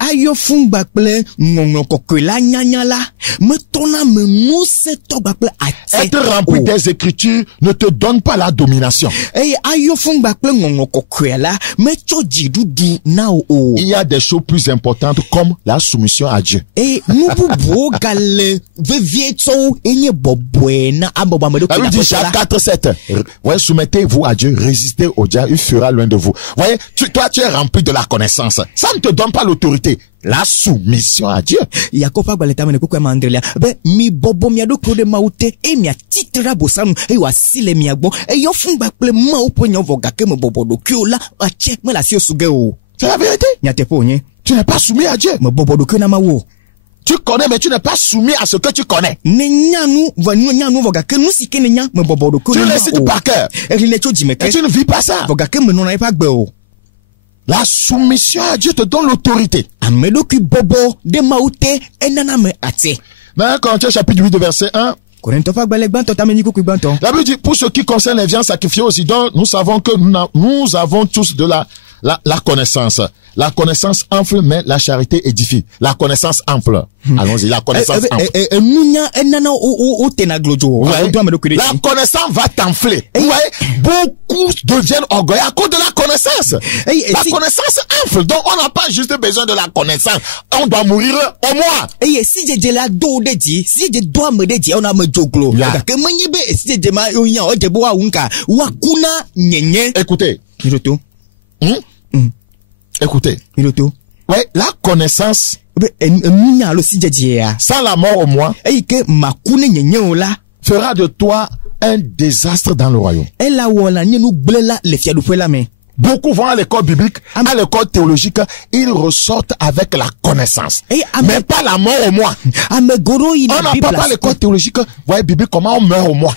rempli des Écritures ne te donne pas la domination. Il y a des choses plus importantes comme la soumission à Dieu. La Bible dit Jacques 4:7. Ouais, soumettez-vous à Dieu, résistez au diable, il fera loin de vous. Voyez, toi tu es rempli de la connaissance. Ça ne te donne pas l'autorité. La soumission à Dieu. C'est la vérité. Tu n'es pas soumis à Dieu. Tu connais, mais tu n'es pas soumis à ce que tu connais. Tu le cites par cœur. Et tu ne vis pas ça. La soumission à Dieu te donne l'autorité. Dans Corinthiens chapitre 8 verset 1. La Bible dit, pour ce qui concerne les viandes sacrifiées aux idoles, nous savons que nous avons tous de la connaissance. La connaissance enfle, mais la charité édifie. La connaissance enfle. Allons-y, la connaissance enfle. La connaissance va t'enfler. Vous voyez, beaucoup deviennent orgueilleux à cause de la connaissance. La connaissance enfle. Donc, on n'a pas juste besoin de la connaissance. On doit mourir au moins. Écoutez. Écoutez. Ouais, la connaissance sans la mort au moins fera de toi un désastre dans le royaume. beaucoup vont à l'école biblique, à l'école théologique, ils ressortent avec la connaissance. Mais pas la mort au moins. On n'a pas l'école théologique, voyez, biblique, comment on meurt au moins.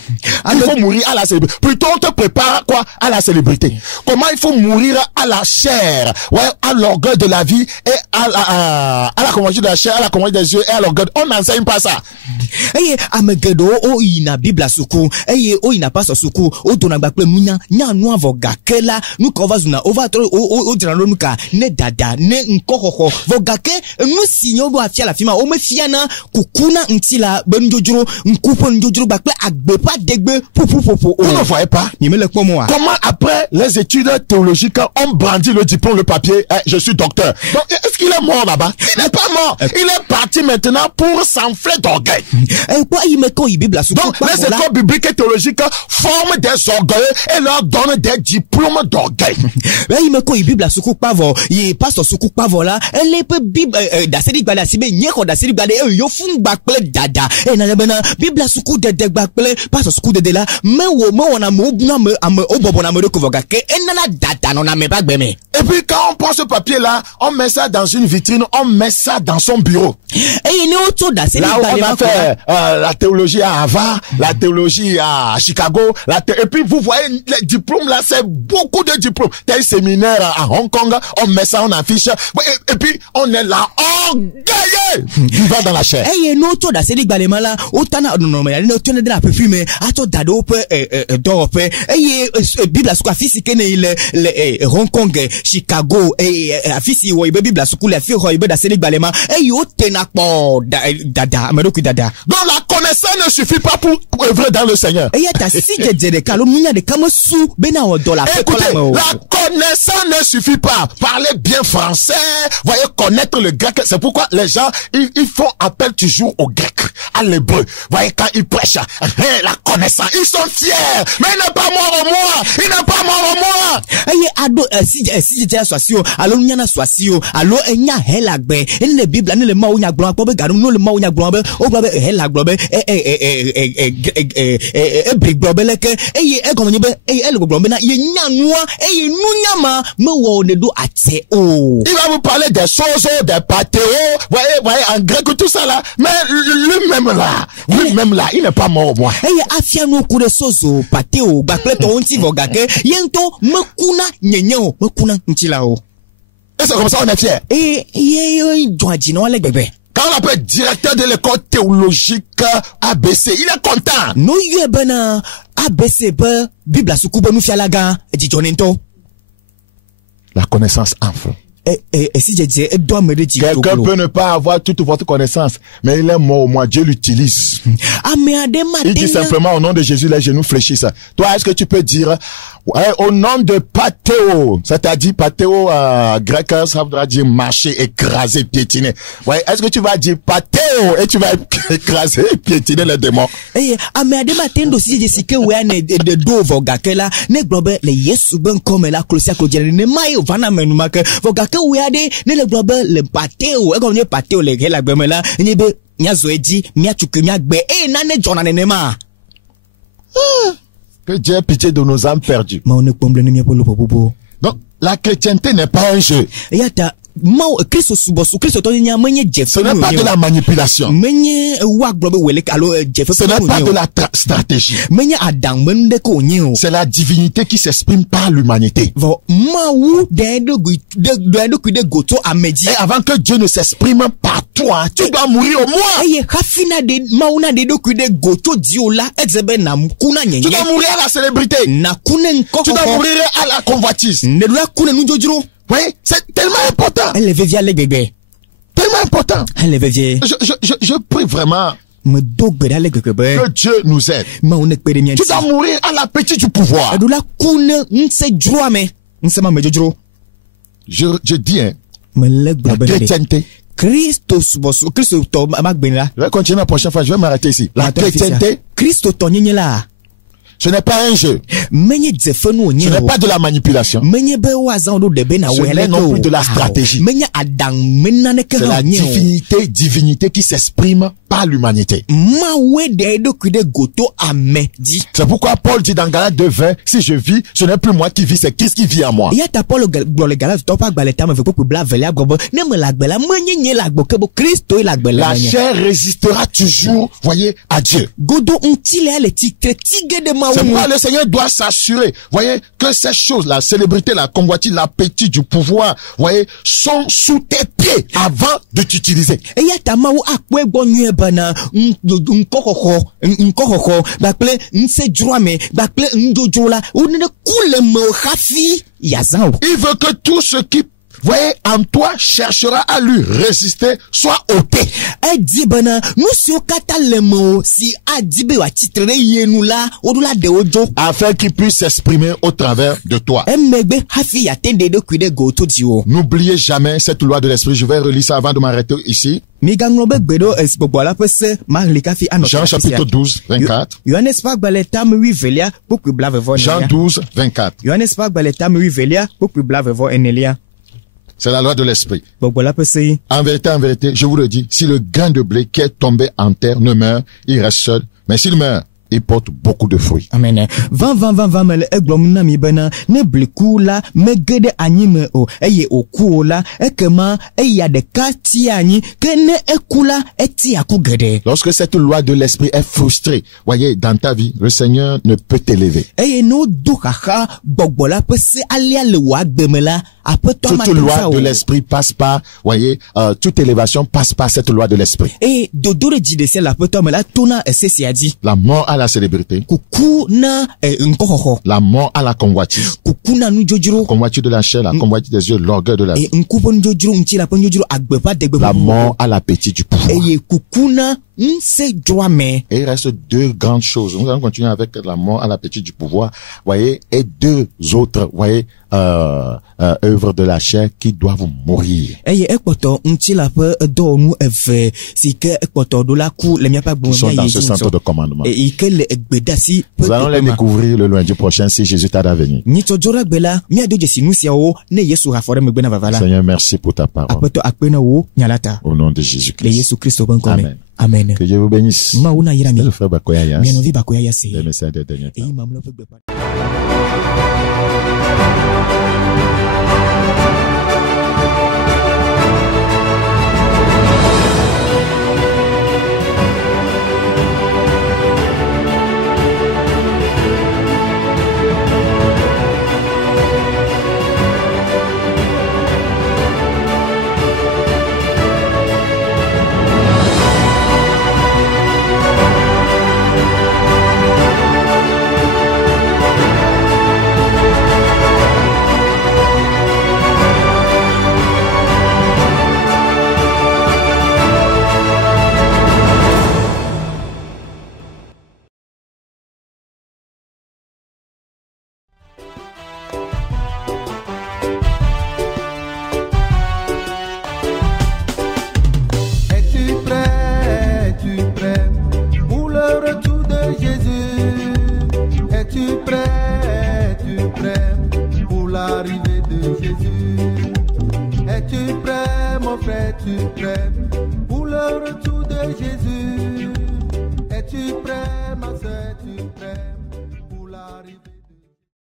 Il faut mourir à la célébrité. Plutôt, on te prépare quoi? À la célébrité. Comment il faut mourir à la chair, ouais, à l'orgueil de la vie et à la conversion de la chair, à la conversion des yeux et à l'orgueil. On n'enseigne pas ça. Amegedo o ina Bibla suku, o ina paso suku, o donagbaple munya, nya no avogake la, nu kovazuna, overthrow o dirano nuka, ne dada, ne nkokoko, vogake, nu sinyo bo afia la fima, o me fiana, kukuna ntila, benjojuro, nkupo njojuro bakple, agbepa degbe, popo. Vous ne voyez pas? Comment après les études théologiques, on brandit le diplôme, le papier, je suis docteur. Donc, est-ce qu'il est mort là-bas? Il n'est pas mort. Il est parti maintenant pour s'enfler d'orgueil. Donc, les écoles bibliques et théologiques forment des orgueils et leur donnent des diplômes d'orgueil. Et puis quand on prend ce papier là, on met ça dans une vitrine, on met ça dans son bureau. Là où on a fait la théologie à Harvard, la théologie à Chicago, et puis vous voyez les diplômes là, c'est beaucoup de diplômes. Tel séminaire à Hong Kong, on met ça en affiche, et puis on est là orgueilleux, vivant dans la chair. Hong Kong, Chicago, afisi wo ibe Bibla sukule afi ho ibe da seli gbalema yo tenakpo dada amedoku dada. Donc la connaissance ne suffit pas pour œuvrer dans le Seigneur. Écoutez, la connaissance ne suffit pas. Parler bien français, voyez, connaître le grec, c'est pourquoi les gens ils font appel toujours au grec, à l'hébreu. Voyez, quand ils prêchent, la connaissance, ils sont fiers, mais il n'est pas mort au moi, il n'est pas mort au moi. Si j'étais soisio, alors n'y en a soisio, alors il y a helagbe, et le Bible, le mot n'y a gloire, pas begarou, le mot n'y a gloire, au blabe, helagbe, brick blobeleke, comme n'y le globe, y a noir, nous nyama, me wo ne do ate o. Il va vous parler des choses, des pâtéos, voyez, en grec, tout ça là, mais lui-même là, il n'est pas mort au moins. Afia no kure sozo, pâtéo, bakle to onti vogake, yento, me kuna nyenyo, me kuna ntilao. Et c'est comme ça on est fier. Quand on appelle directeur de l'école théologique ABC, il est content. No yebena ABC ba Bibla sukuba nu fialaga edijonento. La connaissance enfle. Quelqu'un peut ne pas avoir toute votre connaissance, mais il est mort au moins. Dieu l'utilise. Il dit simplement au nom de Jésus, les genoux fléchissent. Toi, est-ce que tu peux dire au nom de Pathéo, c'est-à-dire Pathéo grec, ça voudra dire marcher, écraser, piétiner. Ouais, est-ce que tu vas dire Pathéo et tu vas écraser et piétiner les démons? Ne le globe le pateo e le pateo le la gbemela nyebe nyazoedi miachuku miagbe nane jona nenema. Que Dieu ait pitié de nos âmes perdues. Donc la chrétienté n'est pas un jeu. Ce n'est pas de la manipulation. Ce n'est pas de la stratégie. C'est la divinité qui s'exprime par l'humanité. Et avant que Dieu ne s'exprime par toi, tu dois mourir au moins. Tu dois mourir à la célébrité. Tu dois mourir à la convoitise. Oui, c'est tellement important. Tellement important. Je prie vraiment que Dieu nous aide. Tu dois mourir à l'appétit du pouvoir. Je dis, la chrétienté. Je vais continuer la prochaine fois, je vais m'arrêter ici. La chrétienté Ce n'est pas un jeu. Ce n'est pas de la manipulation. Ce n'est non plus de la stratégie. C'est la divinité qui s'exprime par l'humanité. C'est pourquoi Paul dit dans Galates 2:20, si je vis, ce n'est plus moi qui vis, c'est Christ qui vit en moi. La chair résistera toujours, voyez, à Dieu. C'est pourquoi le Seigneur doit s'assurer, voyez, que ces choses, la célébrité, la convoitise, l'appétit du pouvoir, voyez, sont sous tes pieds avant de t'utiliser. Il veut que tout ce qui, voyez, en toi cherchera à lui résister, soit ôté. Afin qu'il puisse s'exprimer au travers de toi. N'oubliez jamais cette loi de l'esprit. Je vais relire ça avant de m'arrêter ici. Jean chapitre 12, 24. Jean 12, 24. C'est la loi de l'esprit. En vérité, je vous le dis, si le grain de blé qui est tombé en terre ne meurt, il reste seul. Mais s'il meurt, il porte beaucoup de fruits. Amen. Lorsque cette loi de l'esprit est frustrée, voyez, dans ta vie, le Seigneur ne peut t'élever. Toute loi de l'esprit passe par, voyez, toute élévation passe par cette loi de l'esprit. La mort à la célébrité, la mort à la convoitise, convoitise de la chair, la convoitise des yeux, l'orgueil de la vie, la mort à l'appétit du pouvoir. Et il reste deux grandes choses. Nous allons continuer avec la mort à l'appétit du pouvoir, voyez, et deux autres, voyez, œuvres de la chair qui doivent mourir. Qui sont dans ce centre de commandement. Nous allons les découvrir le lundi prochain si Jésus tarde à venir. Seigneur, merci pour ta parole. Au nom de Jésus-Christ. Amen. Amen. Que Dieu vous bénisse. C'est le frère Bakoya Yas. Le message des derniers temps. Es-tu prêt pour le retour de Jésus? Es-tu prêt, ma sœur?